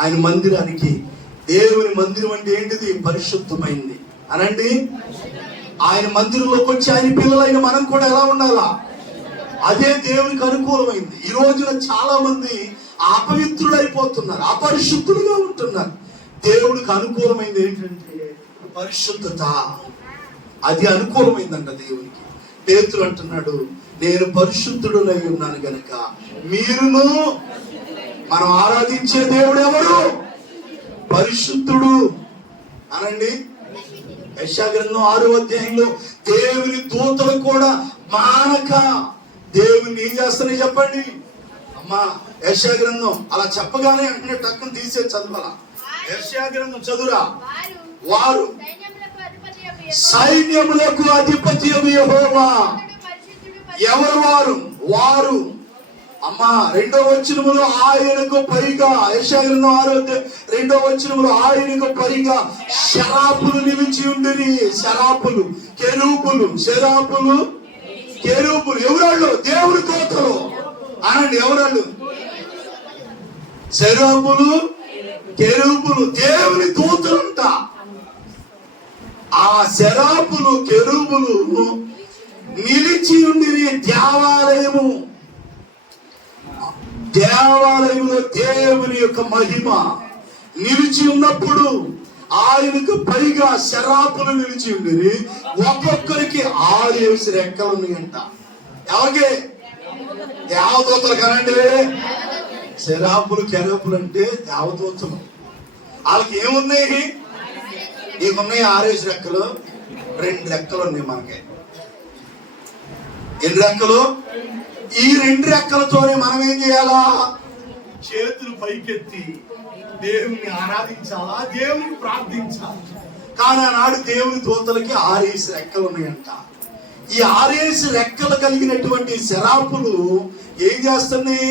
ఆయన మందిరానికి, దేవుని మందిరం అంటే ఏంటిది? పరిశుద్ధమైంది అనండి. ఆయన మందిరంలోకి వచ్చి ఆయన పిల్లలైన మనం కూడా ఎలా ఉండాలా? అదే దేవునికి అనుకూలమైంది. ఈ రోజున చాలా మంది అపవిత్రులైపోతున్నారు, అపరిశుద్ధులుగా ఉంటున్నారు. దేవునికి అనుకూలమైంది ఏంటంటే పరిశుద్ధత. అది అనుకూలమైందంట దేవునికి. పేతురు అంటున్నాడు, నేను పరిశుద్ధుడనై ఉన్నాను గనక మీరును. మనం ఆరాధించే దేవుడు ఎవరు? పరిశుద్ధుడు అనండి. యెషయా గ్రంథం 6వ అధ్యాయంలో దేవుని దూతలు కూడా మానక దేవుని ఏం చేస్తారని చెప్పండి అమ్మా. యెషయా గ్రంథం అలా చెప్పగానే వెంటనే టక్కున తీసే చదవాల. యెషయా గ్రంథం చదువురా. వారు సైన్యములకు అధిపతి యెహోవా. ఎవరు వారు? వారు అమ్మా 2వ వచనములో ఆయనకు పైగా, యెషయా గ్రంథం 2వ వచనములో ఆయనకు పైగా శరాపులు నిలిచి ఉండిరి. శరాపులు, కెరూబులు, శరాపులు, కెరూబులు. ఎవరాళ్ళు? దేవుని దూతలు అనండి. ఎవరాళ్ళు? శరాపులు, కెరూబులు, దేవుని దూతలంట. ఆ శరాపులు, కెరూబులు నిలిచి ఉండిరి. దేవాలయంలో దేవుని యొక్క మహిమ నిలిచి ఉన్నప్పుడు ఆయనకు పైగా శరాపులు నిలిచి ఉండిరి. ఒక్కొక్కరికి 6 రెక్కలు ఉన్నాయంట. ఎవరికి? దేవదూతలు కనండి. శరాపులు, కెరూబులు అంటే దేవదూతలు. వాళ్ళకి ఏమున్నాయి? నీకున్నాయి 6 రెక్కలు. 2 రెక్కలు ఉన్నాయి మనకి. ఎన్ని రెక్కలు? ఈ 2 రెక్కలతోనే మనం ఏం చేయాలా? చేతులు పైకెత్తి దేవుని ఆరాధించాలా, దేవుని ప్రార్థించాలి. కానీ ఆనాడు దేవుని దూతలకి 6 రెక్కలు ఉన్నాయంట. ఈ 6 రెక్కలు కలిగినటువంటి శరాపులు ఏం చేస్తున్నాయి?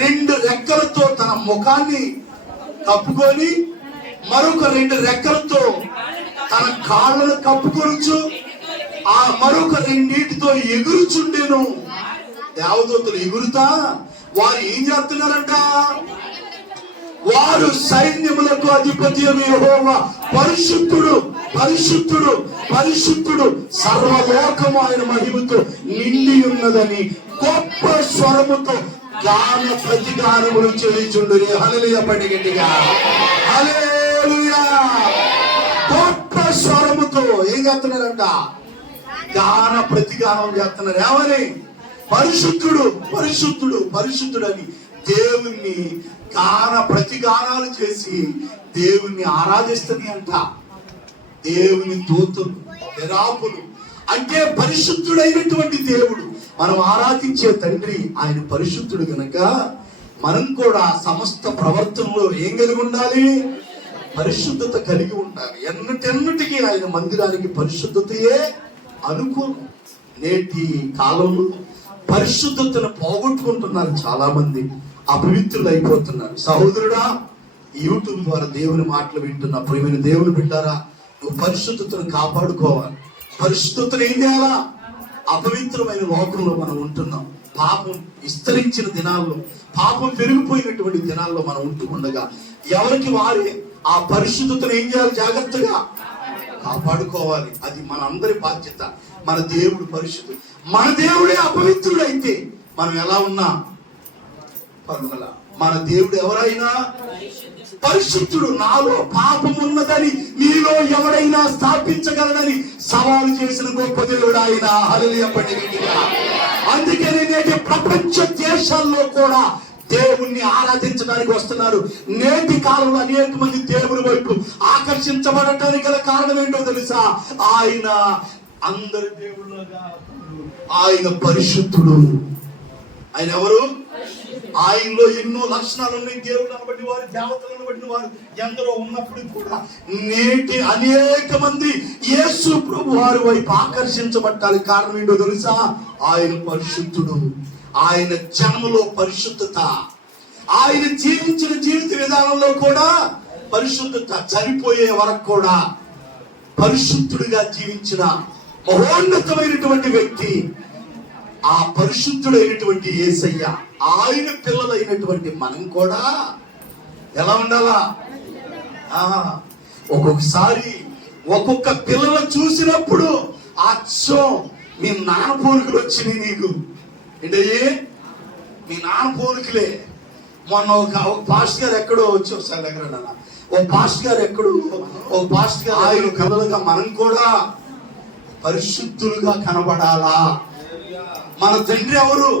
2 రెక్కలతో తన ముఖాన్ని కప్పుకొని మరొక 2 రెక్కలతో తన కాళ్ళను కప్పుకొనుచు ఆ మరొక 2 ఎగురుచుండెను. దేవదూతలు ఎగురుతా వారు ఏం చేస్తున్నారంట? వారు సైన్యములకు అధిపతి యెహోవా పరిశుద్ధుడు, పరిశుద్ధుడు, పరిశుద్ధుడు, సర్వలోకము ఆయన మహిమతో నిండి ఉన్నదని గొప్ప స్వరముతో గాన ప్రతిగానములు చెల్లించుండుని. హల్లెలూయా. గట్టిగా హల్లెలూయా. గొప్ప స్వరముతో ఏం చేస్తున్నారంట? గాన ప్రతిగానం చేస్తున్నారు. ఏమని? పరిశుద్ధుడు, పరిశుద్ధుడు, పరిశుద్ధుడు అని దేవుణ్ణి గాన ప్రతిగానాలు చేసి దేవుణ్ణి ఆరాధిస్తుంది అంట. దేవుని దూతలు, శరాపులు అంటే పరిశుద్ధుడైనటువంటి దేవుడు. మనం ఆరాధించే తండ్రి ఆయన పరిశుద్ధుడు కనుక మనం కూడా సమస్త ప్రవర్తనలో ఏం కలిగి ఉండాలి? పరిశుద్ధత కలిగి ఉండాలి. ఎన్నటికి ఆయన మందిరానికి పరిశుద్ధతయే అనుకూలం. నేటి కాలంలో పరిశుద్ధతను పోగొట్టుకుంటున్నారు చాలా మంది, అపవిత్రులు అయిపోతున్నారు. సహోదరుడా, యూట్యూబ్ ద్వారా దేవుని మాటలు వింటున్నా ప్రియమైన దేవుని బిడ్డారా, నువ్వు పరిశుద్ధతను కాపాడుకోవాలి. పరిశుద్ధతను ఏం చేయాలా? అపవిత్రమైన లోకంలో మనం ఉంటున్నాం. పాపం విస్తరించిన దినాల్లో, పాపం పెరిగిపోయినటువంటి దినాల్లో మనం ఉంటూ ఉండగా ఎవరికి వారే ఆ పరిశుద్ధతను ఏం చేయాలి? జాగ్రత్తగా కాపాడుకోవాలి. అది మన అందరి బాధ్యత. మన దేవుడు పరిశుద్ధుడు. మన దేవుడే అపవిత్రుడైతే మనం ఎలా ఉన్నా పర్వాలా. మన దేవుడు ఎవరైనా పరిశుద్ధుడు. నాలో పాపం ఉన్నదని మీలో ఎవరైనా స్థాపించగలడని సవాలు చేసిన గొప్ప దేవుడు ఆయన. హల్లెలూయా. అందుకని నేటి ప్రపంచ దేశాల్లో కూడా దేవుణ్ణి ఆరాధించడానికి వస్తున్నారు. నేటి కాలంలో అనేక మంది దేవుని వైపు ఆకర్షించబడటానికి గల కారణం ఏంటో తెలుసా? ఆయన అందరి దేవుళ్ళగా ఆయన పరిశుద్ధుడు. ఆయన ఎవరు? ఆయనలో ఎన్నో లక్షణాలు ఉన్నాయి. దేవుళ్ళను బట్టి వారు, దేవతలను బట్టి వారు ఎందరో ఉన్నప్పుడు కూడా నేటి అనేక మంది యేసు ప్రభు వారి వైపు ఆకర్షించబట్టానికి కారణం ఏంటో తెలుసా? ఆయన పరిశుద్ధుడు. ఆయన జన్మలో పరిశుద్ధత, ఆయన జీవించిన జీవిత విధానంలో కూడా పరిశుద్ధత, చనిపోయే వరకు కూడా పరిశుద్ధుడిగా జీవించిన మహోన్నతమైనటువంటి వ్యక్తి ఆ పరిశుద్ధుడైనటువంటి యేసయ్య. ఆయన పిల్లలైనటువంటి మనం కూడా ఎలా ఉండాలా? ఒక్కొక్కసారి ఒక్కొక్క పిల్లలు చూసినప్పుడు అచ్చం మీ నాన్న పోలికలు వచ్చినాయి నీకు. ఏంటయ్యి? మీ నాన్న పోలికలే. మొన్న ఒక పాస్టర్ గారు ఎక్కడో వచ్చి ఒకసారి దగ్గర ఓ పాస్టర్ గారు ఎక్కడో ఓ పాస్టర్ గారు ఆయన పిల్లలుగా మనం కూడా పరిశుద్ధులుగా కనబడాలా. మన తండ్రి ఎవరు?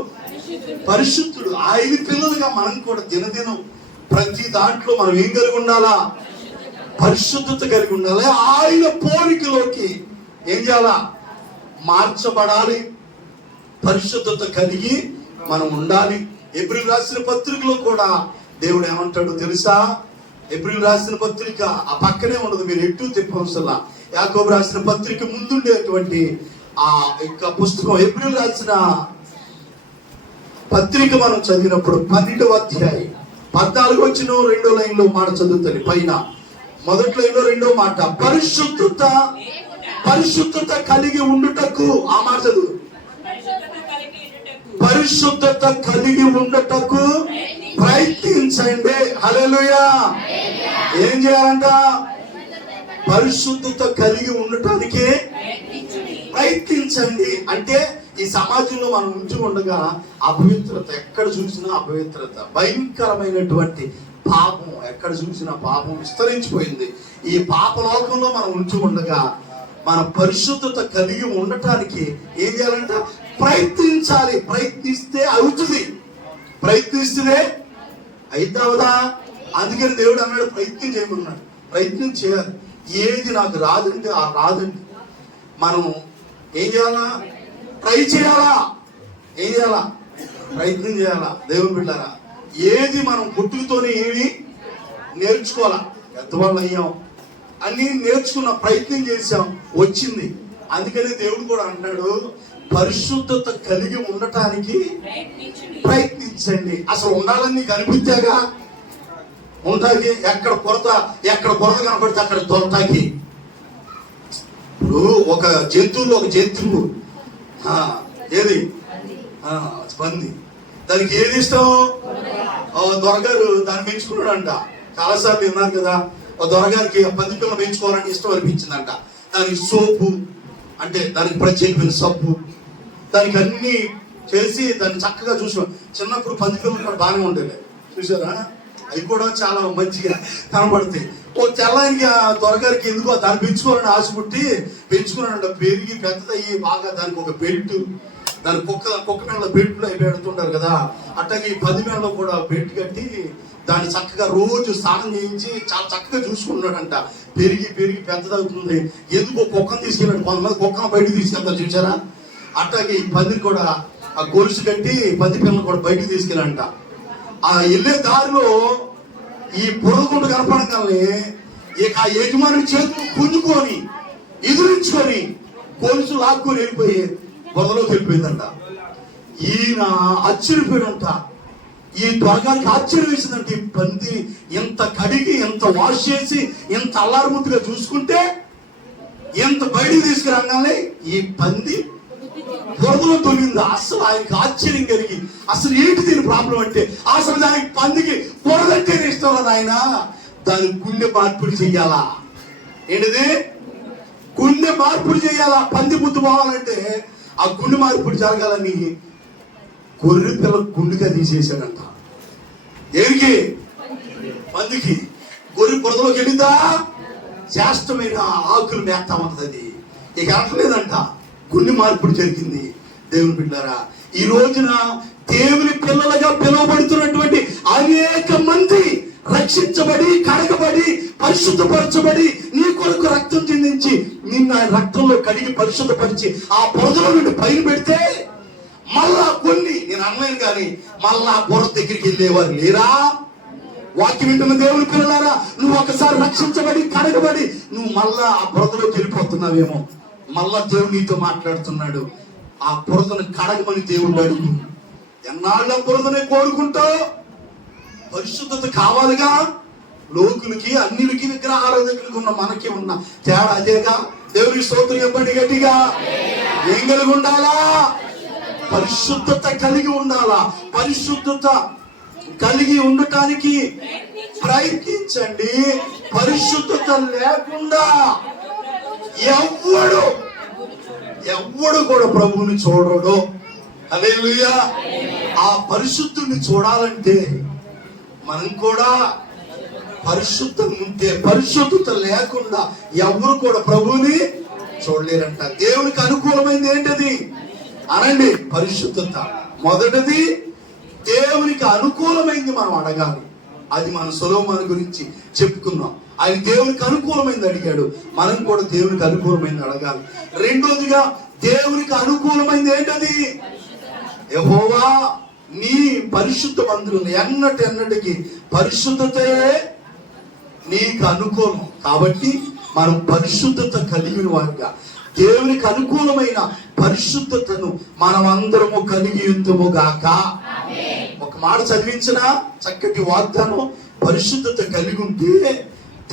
పరిశుద్ధుడు. ఆయన పిల్లలుగా మనం కూడా దినదినం ప్రతి దాంట్లో మనం ఏం కలిగి ఉండాలా? పరిశుద్ధత కలిగి ఉండాలి. ఆయన పోలికలోకి ఏం చేయాలా? మార్చబడాలి, పరిశుద్ధత కలిగి మనం ఉండాలి. హెబ్రీయులకు రాసిన పత్రికలో కూడా దేవుడు ఏమంటాడో తెలుసా? హెబ్రీయులకు రాసిన పత్రిక ఆ పక్కనే ఉండదు, మీరు ఎటు తిప్పవసలా. యాకోబు రాసిన పత్రిక ముందుండేటువంటి ఆ యొక్క పుస్తకం హెబ్రీయులకు రాసిన పత్రిక మనం చదివినప్పుడు 12వ అధ్యాయం 14 వచ్చిన 2వ లైన్లో మాట చదువుతుంది. పైన మొదటి లైన్లో 2వ మాట, పరిశుద్ధత కలిగి ఉండుటకు. ఆ మాట చదువు. పరిశుద్ధత కలిగి ఉండుటకు ప్రయత్నించండి. హల్లెలూయా. ఏం చేయాలంట? పరిశుద్ధత కలిగి ఉండటానికి ప్రయత్నించండి. అంటే ఈ సమాజంలో మనం ఉంటూ ఉండగా అపవిత్రత, ఎక్కడ చూసినా అపవిత్రత, భయంకరమైనటువంటి పాపం, ఎక్కడ చూసినా పాపం విస్తరించిపోయింది. ఈ పాప లోకంలో మనం ఉంటూ ఉండగా మన పరిశుద్ధత కలిగి ఉండటానికి ఏం చేయాలంట? ప్రయత్నించాలి. ప్రయత్నిస్తే అవుతుంది. ప్రయత్నిస్తేనే అయిద్దావదా? అందుకని దేవుడు అన్నాడు ప్రయత్నం చేయమన్నాడు. ప్రయత్నం చేయాలి. ఏది నాకు రాదంటే ఆ రాదండి మనం ఏం చేయాలా? ట్రై చేయాలా? ఏం చేయాలా? ప్రయత్నం చేయాలా? దేవుని బిడ్డారా, ఏది మనం పుట్టుకతోనే ఏమి నేర్చుకోవాలా? పెద్దవాళ్ళు అయ్యాం, అన్ని నేర్చుకున్న, ప్రయత్నం చేసాం, వచ్చింది. అందుకని దేవుడు కూడా అంటాడు పరిశుద్ధత కలిగి ఉండటానికి ప్రయత్నించండి. అసలు ఉండాలని నీకు అనిపించాగా ఉంటాకి. ఎక్కడ కొరత కనపడితే అక్కడ దొరతాకి. ఇప్పుడు ఒక జంతువులో ఒక జంతువు ఏది పంది, దానికి ఏది ఇష్టం? దొరగారు దాన్ని పెంచుకున్నాడంట. చాలాసార్లు విన్నారు కదా, దొరగారికి పంది పిల్లలు పెంచుకోవాలని ఇష్టం అనిపించిందంట. దానికి సోపు అంటే దానికి ప్రత్యేకమైన సబ్బు, దానికి అన్ని చేసి దాన్ని చక్కగా చూసాం. చిన్నప్పుడు పంది పిల్లలు బాగానే ఉండేది, చూసారా? అవి కూడా చాలా మంచిగా కనబడతాయి. ఓ తెల్లానికి ఆ దొరగారికి ఎందుకో దాన్ని పెంచుకోవాలని ఆశ పుట్టి పెంచుకున్నాడంట. పెరిగి పెద్దదయ్యి బాగా దానికి ఒక బెల్ట్, దాని కుక్క మెడలో బెల్ట్లు అవి పెడుతుంటారు కదా, అట్లాగే ఈ 10 మెడలో కూడా బెల్ట్ కట్టి దాన్ని చక్కగా రోజు స్నానం చేయించి చాలా చక్కగా చూసుకున్నాడంట. పెరిగి పెద్దదవుతుంది. ఎందుకో కుక్కను తీసుకెళ్ళాడు. కొంతమంది కుక్కను బయటకు తీసుకెళ్తారు, చూసారా? అట్లాగే ఈ పందిని కూడా ఆ గొలుసు కట్టి 10 పిల్లలు కూడా బయటకు తీసుకెళ్ళంట. ఆ వెళ్ళే దారిలో ఈ పొరగుంట కనపడగానే ఇక ఆ యజమాని చేతులు గుంజుకొని ఎదురించుకొని గొలుసు లాక్కొని వెళ్ళిపోయి బొదలోకి వెళ్ళిపోయిందంట. ఈయన ఆశ్చర్యపోయినంట. ఈ త్వరగానికి ఆశ్చర్యం వేసిందంటే ఈ పంది ఎంత కడిగి, ఎంత వాష్ చేసి, ఎంత అల్లారుముద్దుగా చూసుకుంటే, ఎంత బయటికి తీసుకురాగానే ఈ పంది బురదలో తొలింది. అసలు ఆయనకి ఆశ్చర్యం కలిగి, అసలు ఏంటి దీని ప్రాబ్లం అంటే, అసలు దానికి పందికి బురదంటే ఇష్టం కదా, ఆయన దాని గుండె మార్పులు చెయ్యాలా. ఏంటిది? గుండె మార్పులు చేయాలా. పంది బుద్ధి పోవాలంటే ఆ గుండె మార్పులు జరగాలని గొర్రె పిల్ల గుండెగా తీసేశాడంట. ఏరికి? పందికి. గొర్రె బురదలోకి వెళ్ళిందా, శ్రేష్టమైన ఆకులు మేస్తా ఉంటది. ఇక అంటలేదంట, గుండె మార్పులు జరిగింది. దేవుని బిడ్డారా, ఈ రోజున దేవుని పిల్లలుగా పిలువబడుతున్నటువంటి అనేక మంది రక్షించబడి, కడగబడి, పరిశుద్ధపరచబడి, నీ కొరకు రక్తం చెందించి నిన్ను ఆయన రక్తంలో కడిగి పరిశుద్ధపరిచి ఆ బురదలో నుండి పైన పెడితే మళ్ళా కొన్ని, నేను అనలేను కానీ, మళ్ళా బురద దగ్గరికి వెళ్ళేవారు లేరా? వాక్యం వింటున్న దేవుని పిల్లలారా, నువ్వు ఒకసారి రక్షించబడి, కడగబడి, నువ్వు మళ్ళా ఆ బురదలోకి వెళ్ళిపోతున్నావేమో. మళ్ళా దేవుడు నీతో మాట్లాడుతున్నాడు. ఆ బురదను కడగమని దేవుడు అడుగు. ఎన్నాళ్ళ బురదనే కోరుకుంటావు? పరిశుద్ధత కావాలిగా. లోకులకి, అన్నిలకి, విగ్రహారాధకులకి ఉన్న మనకి ఉన్న తేడా అదేగా. దేవుని స్తోత్రం చెప్పండి గట్టిగా. ఏం కలిగి ఉండాలా? పరిశుద్ధత కలిగి ఉండాలా. పరిశుద్ధత కలిగి ఉండటానికి ప్రయత్నించండి. పరిశుద్ధత లేకుండా ఎవ్వడు కూడా ప్రభువుని చూడడు. హల్లెలూయా. ఆ పరిశుద్ధుని చూడాలంటే మనం కూడా పరిశుద్ధంగా ఉంటే, పరిశుద్ధత లేకుండా ఎవరు కూడా ప్రభువుని చూడలేరంట. దేవునికి అనుకూలమైంది ఏంటది అనండి? పరిశుద్ధత. మొదటిది దేవునికి అనుకూలమైంది మనం అడగాలి. అది మన సొలొమోను గురించి చెప్పుకున్నాం. ఆయన దేవునికి అనుకూలమైంది అడిగాడు, మనం కూడా దేవునికి అనుకూలమైంది అడగాలి. రెండోదిగా దేవునికి అనుకూలమైంది ఏంటది? యెహోవా నీ పరిశుద్ధ మందిరం ఎన్నటికి పరిశుద్ధతే నీకు అనుకూలం. కాబట్టి మనం పరిశుద్ధత కలిగిన వారుగా దేవునికి అనుకూలమైన పరిశుద్ధతను మనం అందరము కలిగి ఉందుము గాక. ఒక మాట చదివించిన చక్కటి వాగ్దానం, పరిశుద్ధత కలిగి ఉంటే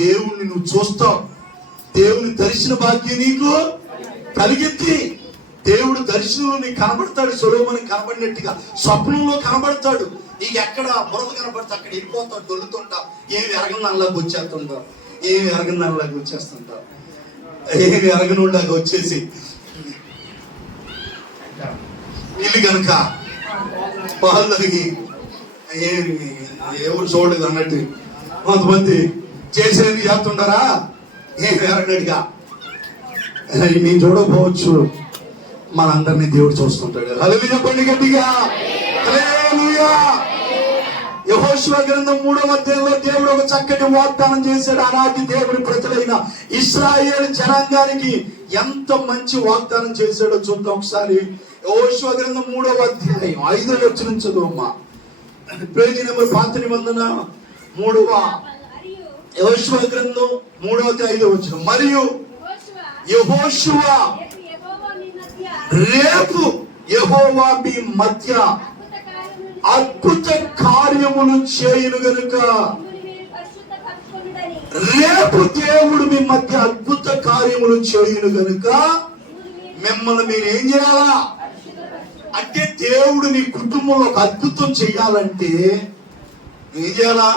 దేవుణ్ణి నువ్వు చూస్తావు. దేవుని దర్శన భాగ్యం నీకు కలిగిద్ది. దేవుడు దర్శనంలో నీకు కనబడతాడు. సొలొమోనుకి కనబడినట్టుగా స్వప్నంలో కనబడతాడు. నీకు ఎక్కడ బురద కనబడితే అక్కడ వెళ్ళిపోతావు, దొల్లుతుంటావు, ఏమి ఎరగనలాగా వచ్చేస్తుంటావు, ఏమి ఎరగనలాగా వచ్చేస్తుంటావు, ఏమి ఎరగనులాగా వచ్చేసి ఇల్లు కనుక వాళ్ళకి ఎవరు చూడలేదు అన్నట్టు కొంతమంది చేసేది చేస్తుంటారా, ఏమి ఎరగనట్టుగా. నేను చూడకపోవచ్చు, మనందరినీ దేవుడు చూస్తుంటాడు. హల్లెలూయా చెప్పండి గట్టిగా. హల్లెలూయా. యెహోషువ గ్రంథం 3వ అధ్యాయంలో దేవుడు ఒక చక్కటి వాగ్దానం చేశాడు. ఆనాటి దేవుడి ప్రజలైన ఇశ్రాయేలు జనాంగానికి ఎంత మంచి వాగ్దానం చేశాడో చూద్దాం ఒకసారి. యెహోషువ గ్రంథం 3వ అధ్యాయం 5వ వచనం చదువమ్మా. పేజీ నెంబర్ పాత నిబంధన 3వ యెహోషువ గ్రంథం 3వ అధ్యాయం 5వ వచనం. మరియు యెహోషువ రేపు యెహోవా మీ మధ్య అద్భుత కార్యములు చేయును గనుక, రేపు దేవుడు మీ మధ్య అద్భుత కార్యములు చేయును గనుక మిమ్మల్ని మీరు ఏం చేయాలా అంటే, దేవుడు నీ కుటుంబంలో ఒక అద్భుతం చేయాలంటే ఏం చేయాలా?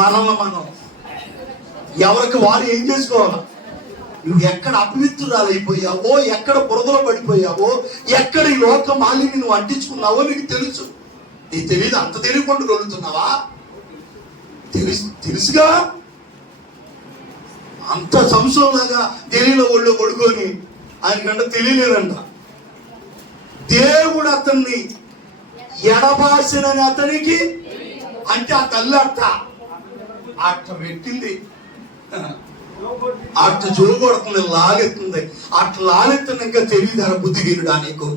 మనం ఎవరికి వారు ఏం చేసుకోవాలా? నువ్వు ఎక్కడ అపవిత్రురాలైపోయావో, ఎక్కడ బురదలో పడిపోయావో, ఎక్కడ ఈ లోక మాలిని నువ్వు అంటించుకున్నావో నీకు తెలుసు. నీకు తెలియదు, అంత తెలియకుండా దొరుకుతున్నావా? తెలుసుగా. అంత సంశోలాగా తెలియలో ఒళ్ళు కొడుకొని ఆయనకంటే తెలియలేదంట. దేవుడు అతన్ని ఎడబాసినని అతనికి అంటే ఆ తల్లి అట్ట పెట్టింది, అట్ట చూడగొడుతుంది, లాగెత్తుంది. అట్లా లాగెత్తున ఇంకా తెలియదు అలా బుద్ధిహీనుడా నీకు.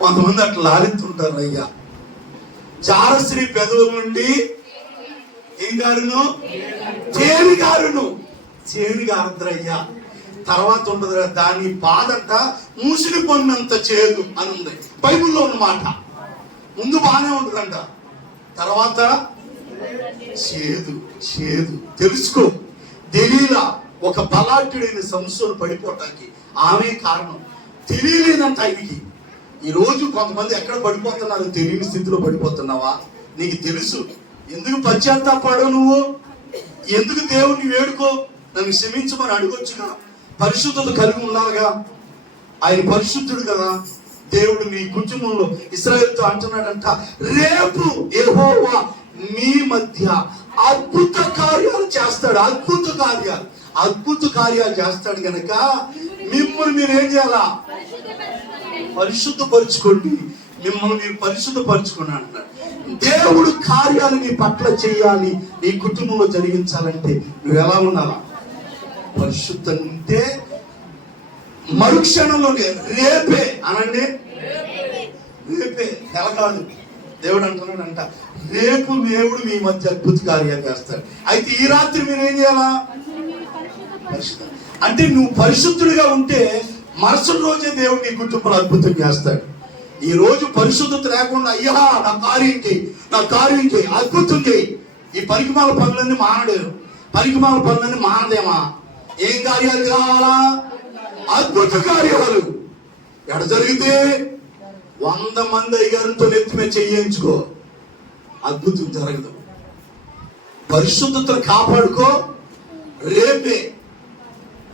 కొంతమంది అట్లా లాగెత్తుంటారు. అయ్యా చారశ్రీ పెదవుల నుండి ఏం గారును చేని గారును చేని గారుద్రయ్యా. తర్వాత ఉండదు దాని బాధంట మూసిని పొన్నంత చేదు అని ఉంది బైబిల్లో ఉన్నమాట. ముందు బాగానే ఉంటుందంట, తర్వాత చేదు చేదు. తెలుసుకో, దెలీలా ఒక బలాఢ్యుడైన సంసోను పడిపోవటానికి ఆమె కారణం. తెలియలేదంట ఆయనకి. ఈ రోజు కొంతమంది ఎక్కడ పడిపోతున్నారు, తెలియని స్థితిలో పడిపోతున్నావా? నీకు తెలుసు. ఎందుకు పశ్చాత్తాపడవు నువ్వు? ఎందుకు దేవుణ్ణి వేడుకో, నన్ను క్షమించమని అడగొచ్చుగా. పరిశుద్ధత కలిగి ఉన్నారుగా, ఆయన పరిశుద్ధుడు కదా. దేవుడు నీ కుటుంబంలో ఇశ్రాయేలుతో అంటున్నాడంట, రేపు యెహోవా మీ మధ్య అద్భుత కార్యాలు చేస్తాడు. అద్భుత కార్యాలు చేస్తాడు గనక మిమ్మల్ని మీరు ఏం చేయాలా? పరిశుద్ధపరచుకోండి. మిమ్మల్ని మీరు పరిశుద్ధపరచుకోండి అంటున్నాడు. దేవుడు కార్యాలు నీ పట్ల చేయాలి, నీ కుటుంబంలో జరిగించాలంటే నువ్వు ఎలా ఉండాలా? పరిశుద్ధం ఉంటే మరుక్షణంలోనే రేపే అనండి, రేపే నెల కాదు. దేవుడు అంటున్నాడంట, రేపు దేవుడు మీ మధ్య అద్భుత కార్యాలు చేస్తాడు. అయితే ఈ రాత్రి మీరు ఏం చేయాలా? అంటే నువ్వు పరిశుద్ధుడిగా ఉంటే మరుసటి రోజే దేవుడు నీ కుటుంబంలో అద్భుతం చేస్తాడు. ఈ రోజు పరిశుద్ధత లేకుండా అయ్యా నా కార్యం చేయి, అద్భుతం చేయి. ఈ పరికమాల పనులన్నీ మానడేరు. పరికమాల పనులన్నీ మానదేమా? ఏం కార్యాలు కావాలా? అద్భుత కార్యాలు. ఎడ జరిగితే 100 మంది అయ్యగారితో నెత్తి మీద చేయించుకో, అద్భుతం జరగదు. పరిశుద్ధతను కాపాడుకో. రేపే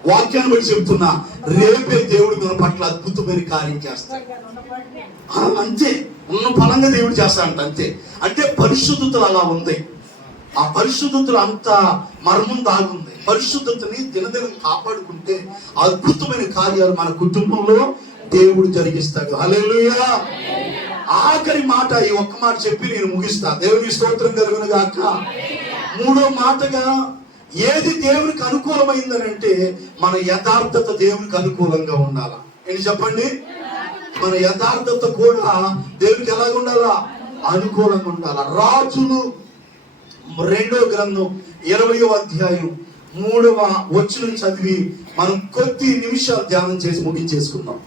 వాక్యాన్ని బట్టి చెప్తున్నా, రేపే దేవుడు మన పట్ల అద్భుతమైన కార్యం చేస్తాడు. అంతే, ఉన్న ఫలంగా దేవుడు చేస్తాడంట. అంతే. అంటే పరిశుద్ధతలు అలా ఉంది. ఆ పరిశుద్ధతలు అంత మర్మం దాగుంది. పరిశుద్ధతని దినదినం కాపాడుకుంటే అద్భుతమైన కార్యాలు మన కుటుంబంలో దేవుడు జరిగిస్తాడు. హల్లెలూయా. ఆఖరి మాట, ఈ ఒక్క మాట చెప్పి నేను ముగిస్తా. దేవుని స్తోత్రం కలుగును గాక. 3వ మాటగా ఏది దేవునికి అనుకూలమైందని అంటే మన యథార్థత దేవునికి అనుకూలంగా ఉండాలా. ఏంటి చెప్పండి? మన యథార్థత కూడా దేవునికి ఎలాగ ఉండాలా? అనుకూలంగా ఉండాలా. రాజులు 2వ గ్రంథం 20వ అధ్యాయం 3వ వచనం చదివి మనం కొద్ది నిమిషాలు ధ్యానం చేసి ముగించేసుకుందాం.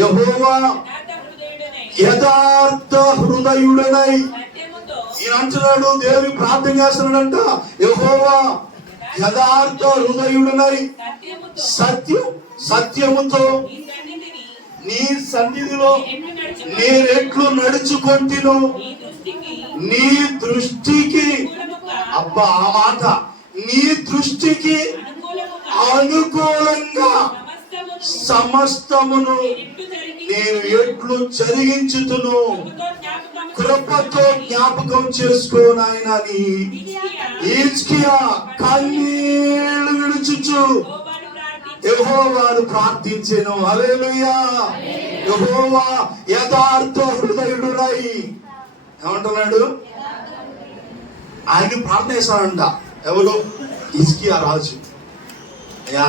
యెహోవా యథార్థ హృదయుడనై, ఈయన అంటున్నాడు, దేవుని ప్రార్థన చేస్తున్నాడంట. యెహోవా యథార్థ హృదయుడనై సత్యముతో నీ సన్నిధిలో నేనెట్లు నడుచుకొంటినో నీ దృష్టికి, అబ్బా ఆ మాట, నీ దృష్టికి అనుకూలంగా సమస్తమును నేను ఎట్లు జరిగించుతును కృపతో జ్ఞాపకం చేసుకోనాయనని హిజ్కియా కన్నీళ్లు విడుచుచు యెహోవాను ప్రార్థించెను. హల్లెలూయా. యెహోవా యథార్థ హృదయుడునై ఏమంటున్నాడు? ఆయన ప్రార్థన చేశాడంట. ఎవరు? హిజ్కియా రాజు. అయ్యా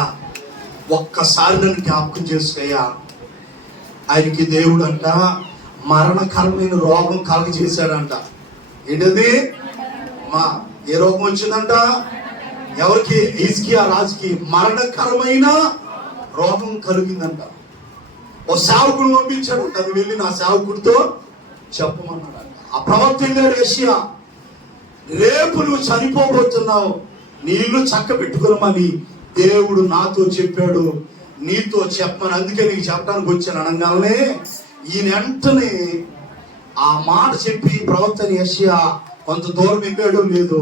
ఒక్కసారి నన్ను జ్ఞాపకం చేసుకోయ్యా. ఆయనకి దేవుడు అంట మరణకరమైన రోగం కలుగజేశాడంట. ఏంటది? ఏ రోగం వచ్చిందంట? ఎవరికి? హిజ్కియా రాజుకి మరణకరమైన రోగం కలిగిందంట. ఓ సేవకుడు పంపించాడంట, అది వెళ్ళి నా సేవకుడితో చెప్పమన్నాడు. ఆ ప్రవక్త వెళ్ళాడు, యెషయా రేపు నువ్వు చనిపోబోతున్నావు, నీ ఇల్లు చక్క పెట్టుకోమని దేవుడు నాతో చెప్పాడు, నీతో చెప్పమని, అందుకే నీకు చెప్పడానికి వచ్చాను అనగానే ఈయన వెంటనే ఆ మాట చెప్పి ప్రవక్తని యెషయా కొంత దూరం వెళ్ళాడు లేదు,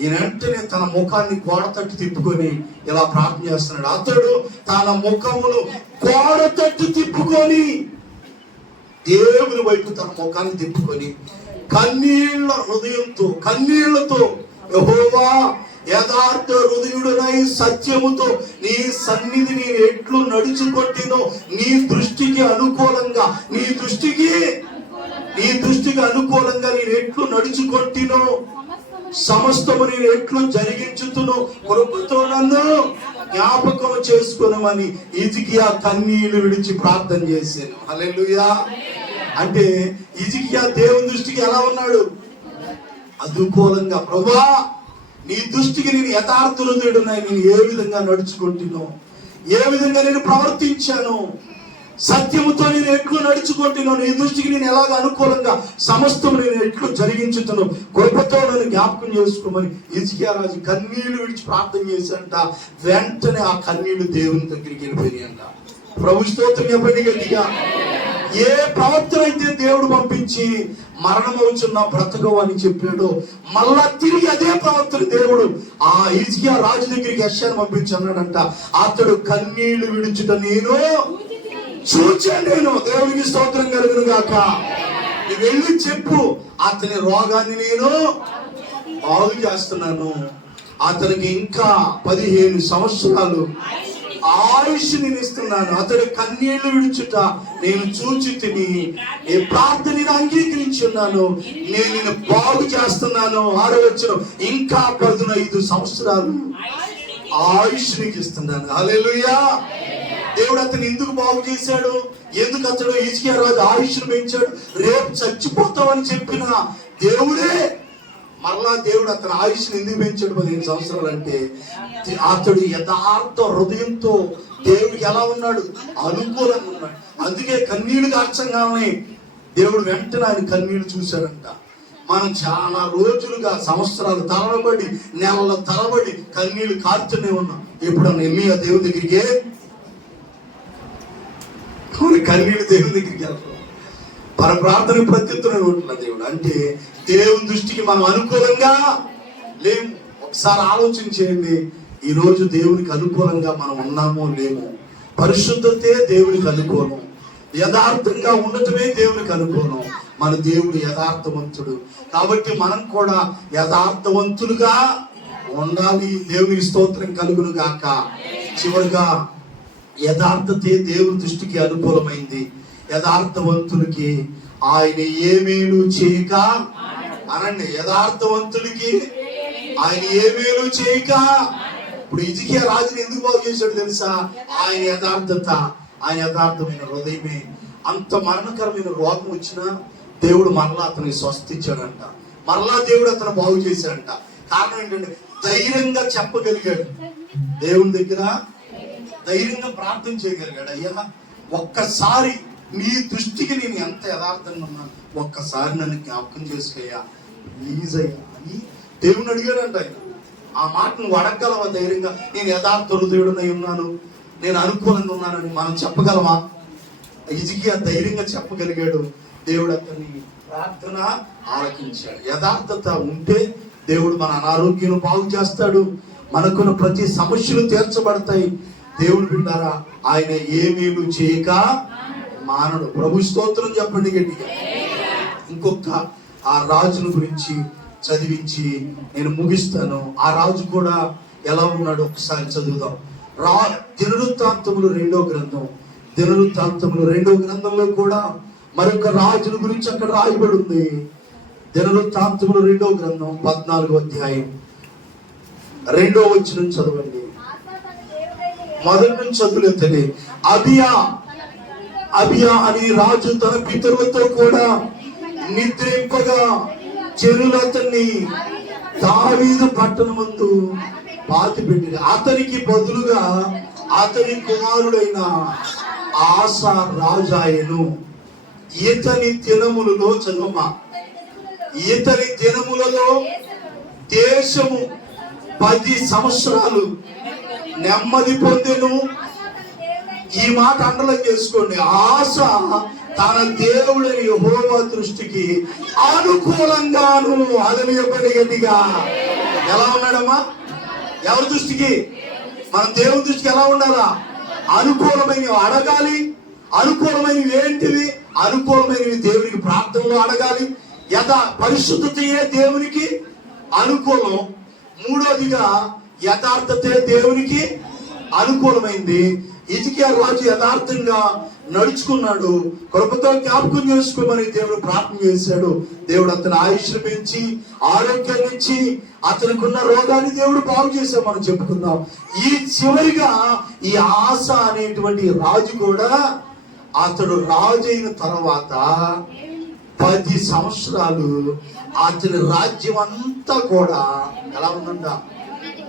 ఈయన వెంటనే తన ముఖాన్ని గోడ తట్టు తిప్పుకొని ఇలా ప్రార్థన చేస్తున్నాడు. అతడు తన ముఖమును గోడ తట్టు తిప్పుకొని దేవుని వైపు తన ముఖాన్ని తిప్పుకొని కన్నీళ్లతో యెహోవా యథార్థ హృదయుడనై సత్యముతో నీ సన్నిధి నేను ఎట్లు నడుచుకొంటినో నీ దృష్టికి అనుకూలంగా నేను ఎట్లు నడుచుకొంటినో సమస్తము నేను ఎట్లు జరిగించుతునో కృపతో నన్ను జ్ఞాపకం చేసుకొనమని హిజ్కియా కన్నీళ్లు విడిచి ప్రార్థన చేశాను. హల్లెలూయా. అంటే హిజ్కియా దేవుని దృష్టికి ఎలా ఉన్నాడు? అనుకూలంగా. ప్రభువా నీ దృష్టికి నేను యథార్థ హృదయుడునై నేను ఏ విధంగా నడుచుకుంటున్నాను, ఏ విధంగా నేను ప్రవర్తించాను, సత్యముతో నేను ఎట్లు నడుచుకుంటున్నాను, నీ దృష్టికి నేను ఎలాగ అనుకూలంగా సమస్తం నేను ఎట్లు జరిగించుతున్నాను, కృపతో నన్ను జ్ఞాపకం చేసుకోమని హిజ్కియా రాజు కన్నీళ్లు విడిచి ప్రార్థన చేశాడంట. వెంటనే ఆ కన్నీళ్లు దేవుని దగ్గరికి వెళ్ళిపోయాయంట. ప్రభు స్తోత్రం చెప్పండి గట్టిగా. ఏ ప్రవక్తను అయితే దేవుడు పంపించి మరణం అవుతున్నా బ్రతకవు అని చెప్పాడు, మళ్ళా తిరిగి అదే ప్రవక్తను దేవుడు ఆ హిజ్కియా రాజు దగ్గరికి యెషయాను పంపించాడంట. అతడు కన్నీళ్లు విడుచుట నేను చూచాను. దేవునికి స్తోత్రం కలుగును గాక. నువ్వు వెళ్ళి చెప్పు, అతని రోగాన్ని నేను బాగు చేస్తున్నాను, అతనికి ఇంకా 15 సంవత్సరాలు ఆయుష్ నేను ఇస్తున్నాను, అతడు కన్నీళ్లు విడుచుట నేను చూచి తిని ఏ ప్రార్థనని అంగీకరించున్నాను, నేను నిన్ను బాగు చేస్తున్నాను. 6వ వచనం, ఇంకా 15 సంవత్సరాలు ఆయుష్ నీకు ఇస్తున్నాను. హల్లెలూయా. దేవుడు అతను ఎందుకు బాగు చేశాడు? ఎందుకు అతడు హిజ్కియా రాజు ఆయుష్ను పెంచాడు? రేపు చచ్చిపోతావని చెప్పిన దేవుడే మరలా దేవుడు అతని ఆయుష్ని ఎందుకు పెంచాడు 15 సంవత్సరాలు అంటే అతడు యథార్థ హృదయంతో దేవుడికి ఎలా ఉన్నాడు? అనుకూలంగా ఉన్నాడు. అందుకే కన్నీళ్లు కార్చంగానే దేవుడు వెంటనే ఆయన కన్నీళ్లు చూశాడంట. మనం చాలా రోజులుగా సంవత్సరాలు తరబడి నెలల తరబడి కన్నీళ్లు కార్చునే ఉన్నాం. ఎప్పుడన్నా వెళ్ళి ఆ దేవుడి దగ్గరికి కన్నీళ్లు దేవుని దగ్గరికి వెళ్తాం. మన ప్రార్థన ప్రత్యుత్తరం ఉంటున్నా దేవుడు అంటే దేవుని దృష్టికి మనం అనుకూలంగా లేము. ఒకసారి ఆలోచన చేయండి, ఈ రోజు దేవునికి అనుకూలంగా మనం ఉన్నామో లేమో. పరిశుద్ధతే దేవునికి అనుకూలం, యథార్థంగా ఉండటమే దేవునికి అనుకూలం. మన దేవుడు యథార్థవంతుడు కాబట్టి మనం కూడా యథార్థవంతులుగా ఉండాలి. దేవునికి స్తోత్రం కలుగును గాక. చివరిగా యథార్థతే దేవుని దృష్టికి అనుకూలమైంది. యథార్థవంతులకి ఆయన ఏ మేలు చేయక అనండి. యథార్థవంతుడికి ఆయన ఏ మేలు చేయక. ఇప్పుడు హిజ్కియా రాజుని ఎందుకు బాగు చేశాడు తెలుసా? ఆయన యథార్థత, ఆయన యథార్థమైన హృదయమే. అంత మరణకరమైన రోగం వచ్చినా దేవుడు మరలా అతనికి స్వస్థించాడంట. మరలా దేవుడు అతను బాగు చేశాడంట. కారణం ఏంటంటే ధైర్యంగా చెప్పగలిగాడు, దేవుని దగ్గర ధైర్యంగా ప్రార్థన చేయగలిగాడు. అయ్యా ఒక్కసారి నీ దృష్టికి నేను ఎంత యథార్థంగా ఉన్నాను, ఒక్కసారి నన్ను జ్ఞాపకం చేసుకోయ్యా ప్లీజ్ అయ్యా అని దేవుని అడిగాడంట. ఆయన ఆ మాట నువ్వు అడగగలవా ధైర్యంగా? నేను యథార్థ హృదయుడనై ఉన్నాను, నేను అనుకూలంగా ఉన్నానని మనం చెప్పగలమా? హిజ్కియా ధైర్యంగా చెప్పగలిగాడు. దేవుడు అతని ప్రార్థన ఆలకించాడు. యథార్థత ఉంటే దేవుడు మన అనారోగ్యం బాగు చేస్తాడు, మనకున్న ప్రతి సమస్యలు తీర్చబడతాయి. దేవుడు బిడ్డారా, ఆయన ఏమీలు చేయక మానడు. ప్రభు స్తోత్రం చెప్పండి గట్టిగా. ఇంకొక ఆ రాజుల గురించి చదివించి నేను ముగిస్తాను. ఆ రాజు కూడా ఎలా ఉన్నాడు ఒకసారి చదువుదాం. దినవృత్తాంతములు 2వ గ్రంథం, దినవృత్తాంతములు 2వ గ్రంథంలో కూడా మరొక రాజుల గురించి అక్కడ రాయబడి ఉంది. దినవృత్తాంతములు 2వ గ్రంథం 14వ అధ్యాయం 2వ వచనం చదవండి. మొదటి నుంచి చదువులేతనే. అబియా అని రాజు తన పితరులతో కూడా నిద్రింపగా చెరువులు అతన్ని దావీదు పట్టణమందు పాతిపెట్టింది. అతనికి బదులుగా అతని కుమారుడైన ఆసా రాజాయను. ఇతని దినములలో చదువమా, ఇతని దినములలో దేశము 10 సంవత్సరాలు నెమ్మది పొందెను. ఈ మాట అండలం చేసుకోండి. ఆశ తన దేవుడైన యెహోవా దృష్టికి అనుకూలంగాను. అదని చెప్పండి గట్టిగా. ఎలా ఉన్నాడమ్మా? ఎవరి దృష్టికి? మన దేవుని దృష్టికి ఎలా ఉండాలా? అనుకూలమైనవి అడగాలి. అనుకూలమైనవి ఏంటివి? అనుకూలమైనవి దేవునికి ప్రార్థనలో అడగాలి. పరిశుద్ధతయే దేవునికి అనుకూలం. మూడోదిగా యథార్థతే దేవునికి అనుకూలమైంది. హిజ్కియా రాజు యథార్థంగా నడుచుకున్నాడు. కృపతో జ్ఞాపకం చేసుకోమని దేవుడు ప్రార్థన చేశాడు. దేవుడు అతని ఆయుష్ను పెంచి ఆరోగ్యాన్ని ఇచ్చి అతనికున్న రోగాన్ని దేవుడు బాగు చేశాడు. మనం చెప్పుకుందాం. ఈ చివరిగా ఈ ఆశ అనేటువంటి రాజు కూడా అతడు రాజు అయిన తర్వాత 10 సంవత్సరాలు అతని రాజ్యం అంతా కూడా ఎలా ఉందంట?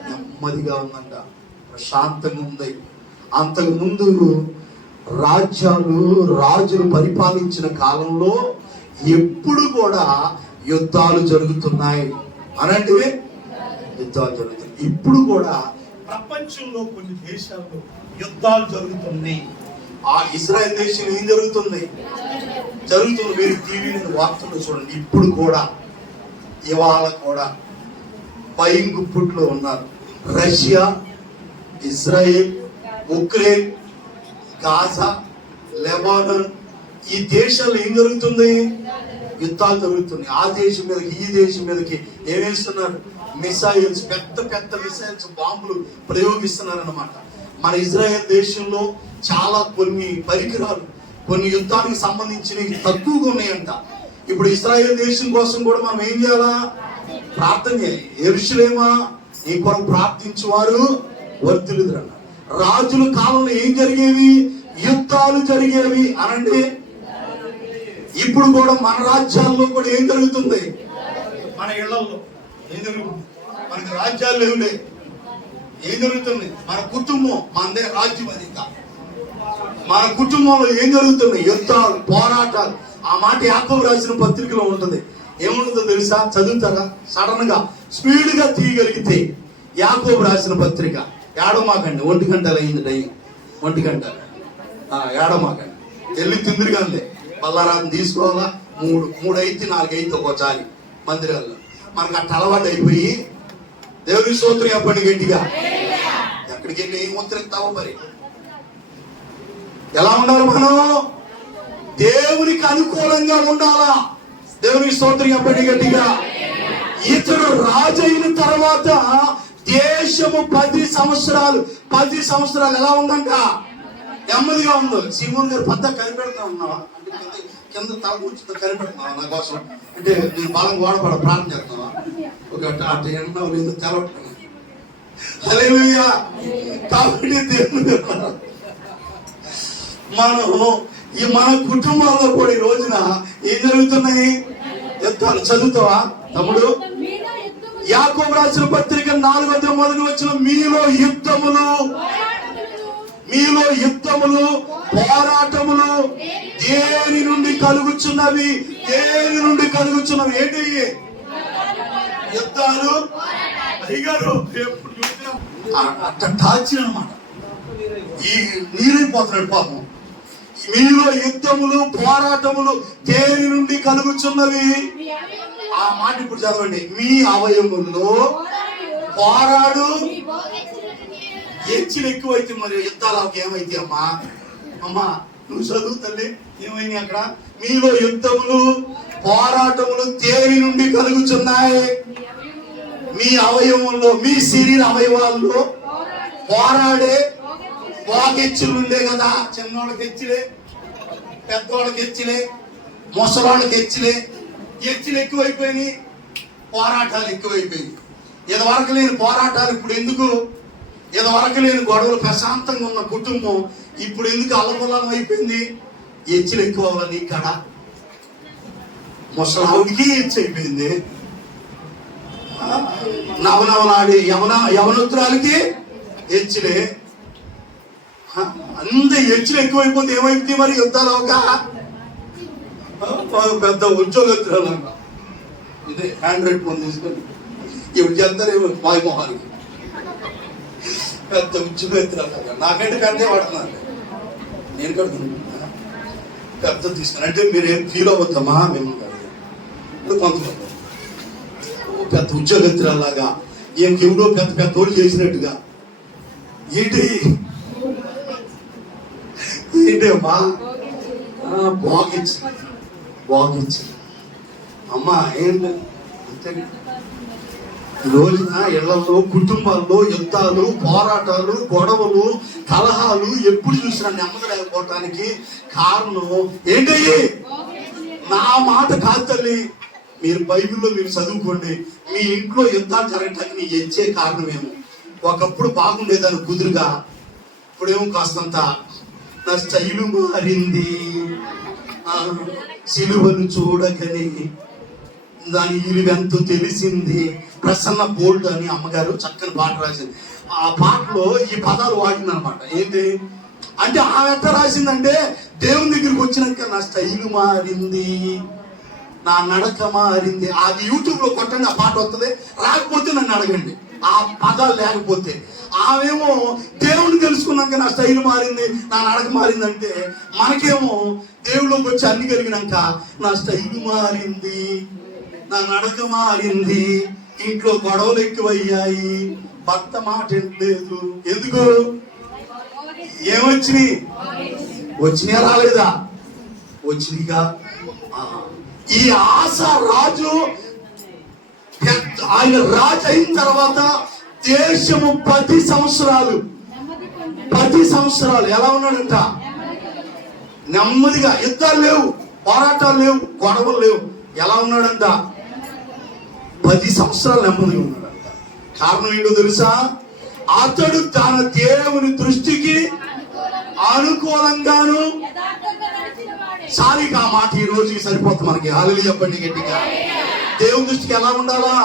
నెమ్మదిగా ఉందంట, ప్రశాంతంగా ఉంది. అంతకు ముందు రాజులు పరిపాలించిన కాలంలో ఎప్పుడు కూడా యుద్ధాలు జరుగుతున్నాయి అనంటే యుద్ధాలు జరుగుతున్నాయి. ఇప్పుడు కూడా ప్రపంచంలో కొన్ని దేశాల్లో యుద్ధాలు జరుగుతున్నాయి. ఆ ఇజ్రాయెల్ దేశం ఏం జరుగుతుంది? మీరు టీవీ వార్తలు చూడండి. ఇప్పుడు కూడా ఇవాళ కూడా భయం గుప్పుట్లో ఉన్నారు. రష్యా, ఇజ్రాయెల్, ఉక్రెయిన్, గాజా, లెబానన్, ఈ దేశాల్లో ఏం జరుగుతుంది? యుద్ధాలు జరుగుతున్నాయి. ఆ దేశం మీదకి ఈ దేశం మీదకి ఏమేస్తున్నారు? మిసైల్స్, పెద్ద పెద్ద మిసైల్స్, బాంబులు ప్రయోగిస్తున్నారు అన్నమాట. మన ఇజ్రాయెల్ దేశంలో చాలా కొన్ని పరికరాలు, కొన్ని యుద్ధానికి సంబంధించినవి తక్కువగా ఉన్నాయంట. ఇప్పుడు ఇజ్రాయెల్ దేశం కోసం కూడా మనం ఏం చేయాలా? ప్రార్థన చేయాలి. యెరూషలేమా నీ కొరకు ప్రార్థించేవారు వర్ధిల్లుదురన్న. రాజుల కాలంలో ఏం జరిగేవి? యుద్ధాలు జరిగేవి అనండి. ఇప్పుడు కూడా మన రాజ్యాల్లో కూడా ఏం జరుగుతుంది? మన ఇళ్లలో ఏం జరుగుతుంది? మనకి రాజ్యాలు లేవులే, ఏం జరుగుతుంది? మన కుటుంబం, మనదే రాజ్యం. అది ఇంకా మన కుటుంబంలో ఏం జరుగుతుంది? యుద్ధాలు, పోరాటాలు. ఆ మాట యాకోబు రాసిన పత్రికలో ఉంటుంది. ఏముంటుందో తెలుసా? చదువుతారా? సడన్ గా స్పీడ్ గా తీయగలిగితే యాకోబు రాసిన పత్రిక. ఏడమాకండి, 1 గంటలు అయింది టైం. 1 గంట ఏడమాకండి. వెళ్ళి తిందిరిగానే పల్లారాన్ని తీసుకోవాలా. 3 అయితే 4 అయితే ఒకసారి మందిరాల్లో మనకు అట్ట అలవాటు అయిపోయి దేవుని స్తోత్రం చెప్పండి గట్టిగా. ఎక్కడికి వెళ్ళి ఏం ముద్రిస్తావో మరి. ఎలా ఉండాలి మనం? దేవునికి అనుకూలంగా ఉండాలా. దేవుని స్తోత్రం చెప్పండి గట్టిగా. ఇతడు రాజు అయిన తర్వాత దేశము 10 సంవత్సరాలు ఎలా ఉందంట? నెమ్మదిగా ఉంది. సీమోన్ గారు పెద్ద కనిపెడతా ఉన్నావా? కింద తల కూర్చుంటే కనిపెడుతున్నావా నా కోసం? అంటే నేను బలం గోడపడ ప్రార్థన చేస్తున్నావా? ఒక అటు ఎండవు లేదు తెలవట్లేదు. హల్లెలూయా. కాబట్టి దేవుడు మన కుటుంబాల్లో కూడా ఈ రోజున ఏం జరుగుతున్నాయి? యుద్ధాలు. చదువుతావా తమ్ముడు? యాకోబు రాసిన పత్రిక 4:1 మీలో యుద్ధములు పోరాటములు దేని నుండి కలుగుచున్నవి? ఏంటి యుద్ధాలు? అయ్యారు ఎప్పుడు చూసినా అట్ట టార్చర్ అన్నమాట. ఈ నీరైపోతున్నాడు పాపం. మీలో యుద్ధములు పోరాటములు దేని నుండి కలుగుచున్నవి? ఆ మాట ఇప్పుడు చదవండి. మీ అవయముల్లో పోరాడు హెచ్చులు ఎక్కువైతే మరి యుద్ధాలకు ఏమైతే అమ్మా నువ్వు చదువు తల్లి. ఏమైంది అక్కడ? మీలో యుద్ధములు పోరాటములు దేని నుండి కలుగుచున్నాయి? మీ అవయవంలో, మీ శరీర అవయవాల్లో పోరాడే వాకెచ్చులు ఉండే కదా. చిన్నోళ్ళకి హెచ్చులే, పెద్దోళ్ళకి హెచ్చులే, ముసలోళ్ళకి హెచ్చులే. హెచ్చులు ఎక్కువైపోయినాయి, పోరాటాలు ఎక్కువైపోయినాయి. ఇదివరకు లేని పోరాటాలు ఇప్పుడు ఎందుకు? ఇదివరకు లేని గొడవలు ప్రశాంతంగా ఉన్న కుటుంబం ఇప్పుడు ఎందుకు అల్లకొల్లం అయిపోయింది? హెచ్చులు ఎక్కువ అవ్వాలి. ఇక్కడ ముసలావుడికి హెచ్చు అయిపోయింది. నవనవనాడి యవనోత్తరాలకి హెచ్చులే. అంత హెచ్చులు ఎక్కువైపోతే ఏమైపోతుంది మరి? యుద్ధాలు అవక పెద్ద ఉద్యోగస్తులు ఇదే హ్యాండ్ రైట్ ఫోన్ తీసుకొని ఇప్పుడు చేస్తారేమో మాయమోహానికి. పెద్ద ఉద్యోగస్తులు నాకంటే పెద్దే వాడుతున్నాను. నేను కడుతున్నా పెద్ద తీసుకున్నాను. అంటే మీరేం ఫీల్ అవ్వద్దమ్మా, మేము కొంతమంది పెద్ద ఉద్యోగస్తులాగా ఎవడో పెద్ద తోడు చేసినట్టుగా. ఏంటి అమ్మా? బాగిచ్చి అమ్మా ఏంటి రోజున ఇళ్లలో కుటుంబాల్లో యుద్ధాలు పోరాటాలు గొడవలు కలహాలు ఎప్పుడు చూసినా నెమ్మది లేకపోవటానికి కారణం ఏంటయ్యి? నా మాట కాదు తల్లి. మీరు బైబిల్లో మీరు చదువుకోండి. మీ ఇంట్లో యుద్ధాలు జరగటానికి నీ హెచ్చే కారణమేమో. ఒకప్పుడు బాగుండేదాన్ని కుదురుగా, ఇప్పుడేమో కాస్తంత నా స్టైలు మారింది. సిలువను చూడకని దాని ఇరువెంతో తెలిసింది. ప్రసన్న బోల్డ్ అని అమ్మగారు చక్కని పాట రాసింది. ఆ పాటలో ఈ పదాలు వాడింది అనమాట. ఏంటి అంటే ఆమె ఎంత రాసిందంటే, దేవుని దగ్గరికి వచ్చినాక నా స్టైలు మారింది, నా నడక మారింది. అది యూట్యూబ్ లో కొట్టండి, ఆ పాట వస్తుంది. రాకపోతే నన్ను అడగండి, ఆ పదాలు లేకపోతే. ఆమెమో దేవుని తెలుసుకున్నాక నా స్టైల్ మారింది, నా నడక మారింది అంటే, మనకేమో దేవుళ్ళకి వచ్చి అన్ని కలిగినాక నా స్టైల్ మారింది, నా నడక మారింది, ఇంట్లో గొడవలు ఎక్కువయ్యాయి, భర్త మాట లేదు. ఎందుకు? ఏమొచ్చినాయి? వచ్చినాయా రాలేదా? వచ్చినాయిగా. ఈ ఆశ రాజు ఆయన రాజు అయిన తర్వాత దేశము 10 సంవత్సరాలు ఎలా ఉన్నాడంట? నెమ్మదిగా. యుద్ధాలు లేవు, పోరాటాలు లేవు, గొడవలు లేవు. ఎలా ఉన్నాడంట? 10 సంవత్సరాలు నెమ్మదిగా ఉన్నాడంట. కారణం ఏంటో తెలుసా? అతడు తన దేవుని దృష్టికి అనుకూలంగాను. సారిగా ఆ మాట ఈ రోజుకి సరిపోతుంది మనకి. హల్లెలూయా చెప్పండి గట్టిగా. దేవుని దృష్టికి ఎలా ఉండాలా?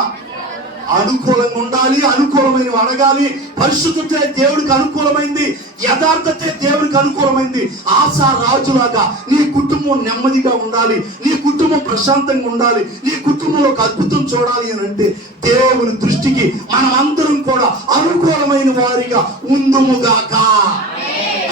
అనుకూలంగా ఉండాలి, అనుకూలమైనవి అడగాలి. పరిశుద్ధతే దేవుడికి అనుకూలమైంది, యథార్థతే దేవుడికి అనుకూలమైంది. ఆశా రాజులాగా నీ కుటుంబం నెమ్మదిగా ఉండాలి, నీ కుటుంబం ప్రశాంతంగా ఉండాలి, నీ కుటుంబంలో ఒక అద్భుతం చూడాలి అని అంటే దేవుని దృష్టికి మనం అందరం కూడా అనుకూలమైన వారిగా ఉందుముగాక.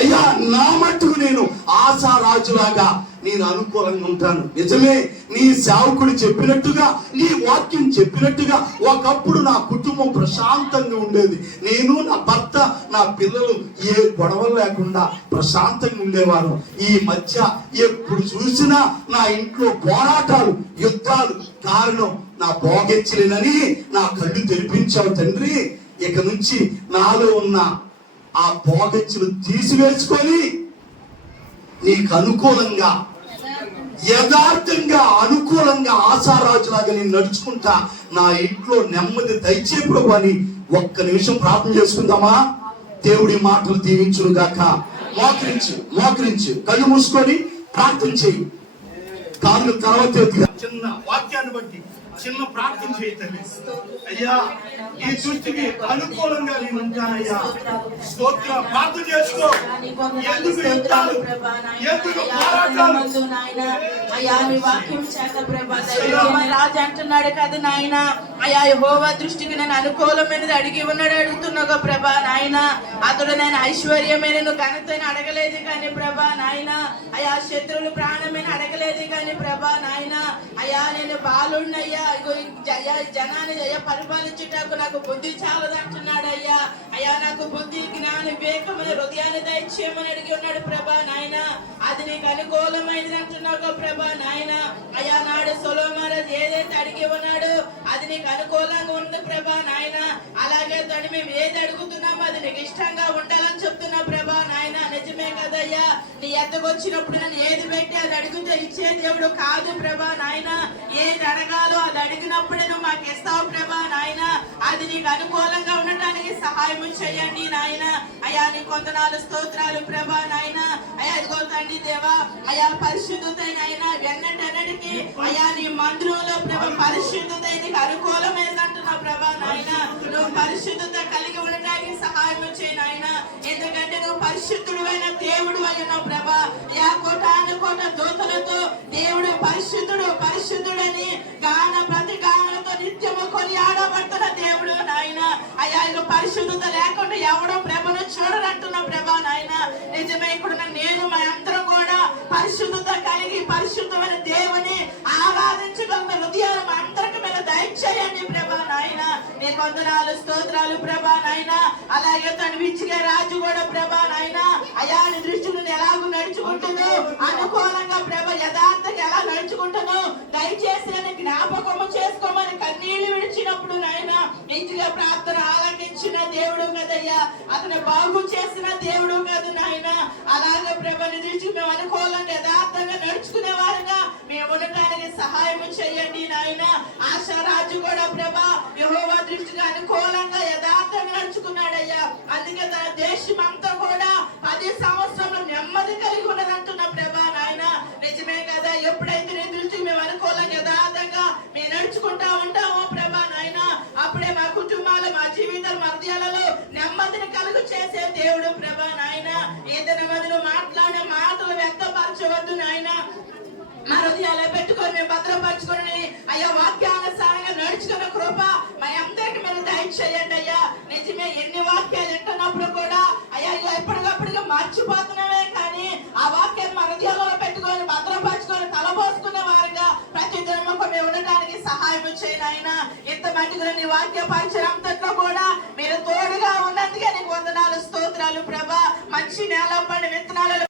అయ్యా నా మట్టుకు నేను ఆశా రాజులాగా నేను అనుకూలంగా ఉంటాను. నిజమే, నీ సేవకుడు చెప్పినట్టుగా, నీ వాక్యం చెప్పినట్టుగా ఒకప్పుడు నా కుటుంబం ప్రశాంతంగా ఉండేది. నేను, నా భర్త, నా పిల్లలు ఏ గొడవలు లేకుండా ప్రశాంతంగా ఉండేవారు. ఈ మధ్య ఎప్పుడు చూసినా నా ఇంట్లో పోరాటాలు, యుద్ధాలు. కారణం నా భోగెచ్చలేనని నా కళ్ళు తెరిపించావు తండ్రి. ఇక నుంచి నాలో ఉన్న ఆ భోగెచ్చులు తీసివేసుకొని నీకు అనుకూలంగా యథార్థంగా అనుకూలంగా ఆశారాజులాగా నేను నడుచుకుంటా, నా ఇంట్లో నెమ్మది దయచే ప్రభు అని ఒక్క నిమిషం ప్రార్థన చేసుకుందామా? దేవుడి మాటలు దీవించును గాక. మోకరించు కళ్ళు మూసుకొని ప్రార్థన చేయి. కాళ్ళు తర్వాత చిన్న వాక్యాన్ని బట్టి చిన్న ప్రార్థన చేయి తల్లి. అయ్యా, ఈ దృష్టికి అనుకూలంగా నేను ఉంటానయ్యా. స్తోత్ర ప్రార్థన చేసుకో. ఎందుకు యుద్ధాలు, ఎందుకు పోరాటాలు? అయ్యా, నీ వాక్యం చేత ప్రభా రాజు అంటున్నాడు కదా నాయన. అయ్యా, యెహోవా దృష్టికి నేను అనుకూలమైనది అడిగి ఉన్నాడు అడుగుతున్నాగా ప్రభా నాయన. అతడు నేను ఐశ్వర్యమైన ఘనతని అడగలేదు కానీ ప్రభా నాయన. అయ్యా, శత్రువులు ప్రాణమైన అడగలేదు కానీ ప్రభా నాయన. అయ్యా, నేను బాలున్నయ్యా, జనాన్ని అయ్యా పరిపాలించుటకు నాకు బుద్ధి చాలదు అంటున్నాడు అయ్యా. అయ్యా, నాకు బుద్ధి జ్ఞాన వివేకమైన హృదయాన్ని దయచేయమని అడిగి ఉన్నాడు ప్రభా నాయన. అది నీకు అనుకూలమైనది అంటున్నావు ప్రభా నాయన. అయ్యా, నాడు సొలొమోను ఏదైతే అడిగి ఉన్నాడు అది నీకు అనుకూలంగా ఉంది ప్రభా నాయన. అలాగే తను మేము ఏది అడుగుతున్నామో అది నీకు ఇష్టంగా ఉండాలని చెప్తున్నా ప్రభా నాయన. నిజమే కదయ్యా, నీ ఎద్దకొచ్చినప్పుడు నన్ను ఏది పెట్టి అది అడిగితే ఇచ్చే దేవుడు కాదు ప్రభా నాయన. ఏది అడగాలో అది అడిగినప్పుడే నువ్వు మాకు ఇస్తావు ప్రభా నాయన. అది నీకు అనుకూలంగా ఉండటానికి సహాయం చేయండి నాయన. అయ్యా, నీ కొందనాలు స్తోత్రాలు ప్రభా నాయన. అయ్యా, ఇదిగో తండ్రి దేవా, అయ్యా పరిశుద్ధత ఆయన వెన్నటన్నిటికీ అయ్యా నీ మందిరంలో ప్రభా పరిశుద్ధత నీకు అనుకూలమైనది అంటున్నావు ప్రభా నాయన. నువ్వు పరిశుద్ధత కలిగి ఉండటానికి సహాయం చేయి నాయన. ఎందుకంటే నువ్వు పరిశుద్ధుడు అయిన దేవుడు అయినావు ప్రభా. యా కోటాను కోట దూతలతో దేవుడు పరిశుద్ధుడని ప్రతి గానలతో నిత్యము కొనియాడబడుతున్న దేవుడు నాయన. అయ్యా, ఇక పరిశుద్ధత లేకుండా ఎవడో ప్రభను చూడరంటున్నా ప్రభా నాయన. నిజమే, ఇక్కడ నేను మా అందరం కూడా పరిశుద్ధత కలిగి పరిశుద్ధమైన దేవుని ఆరాధించగల హృదయాలు మా అందరికి మీద దయచేయండి ప్రభా నాయన. నీ వందనాలు స్తోత్రాలు ప్రభా నాయన. అలాగే తను విచ్చిగే రాజు కూడా ప్రభా నాయన. అయ్యా, నీ దృష్టిని ఎలాగో నడుచుకుంటుందో అనుకూలంగా ప్రభా యథార్థంగా ఎలా నడుచుకుంటుందో దయచేసి అని జ్ఞాపకము చేసుకోమని కన్నీళ్లు విడిచినప్పుడు నాయన ఇంటిగా ప్రార్థన ఆలకించిన దేవుడు కదయ్యా. అతను బాగు చేసిన దేవుడు కదా నాయన. అలాగే ప్రభా నీ దృష్టికి మేము అనుకూలంగా యథార్థంగా నడుచుకునే వారుగా మేము ఉండటానికి సహాయం చేయండి నాయన. ఆశారాజు కూడా ప్రభా యెహోవా దృష్టికి అనుకూలంగా యథార్థంగా నడుచుకున్నాడయ్యా. అందుకే తన దేశం అంతా కూడా 10 సంవత్సరంలో నెమ్మది కలిగి ఉన్నదంటున్న ప్రభా నాయన. నిజమే కదా, ఎప్పుడైతే నీ దృష్టికి మేము అనుకూలంగా యథార్థంగా మేము నడుచుకుంటా ఉంటామో ప్రభా నాయన, అప్పుడే మా కుటుంబాలు మా జీవితాలు మా హృదయాలలో నెమ్మదిని కలుగు చేసే దేవుడు ప్రభా నాయన. ఏదైనా మందిలో మాట్లాడే మాటలు వ్యక్తపరచవద్దు నాయన. మా హృదయాలు పెట్టుకొని మేము భద్రపరచుకొని అయ్యా వాక్యానుసారంగా నడుచుకున్న కృప మా అందరికి మీరు దయచేయండి అయ్యా. నిజమే, ఎన్ని వాక్యాలు వింటున్నప్పుడు కూడా అయ్యా ఎప్పటికప్పుడుగా మర్చిపోతున్నామే కానీ ఆ వాక్యాన్ని మా హృదయాలలో పెట్టుకొని భద్రపరచుకొని తలపోసుకునే వారుగా ప్రతి దినము మేము ఉండటానికి సహాయం చేయను ఆయన. ఇంత మట్టుగా నీ వాక్య పరిచయంతో కూడా మీరు తోడుగా ఉన్నందుకే నీకు వందనాలు స్తోత్రాలు ప్రభా. మంచి నేల పడిన విత్తనాలు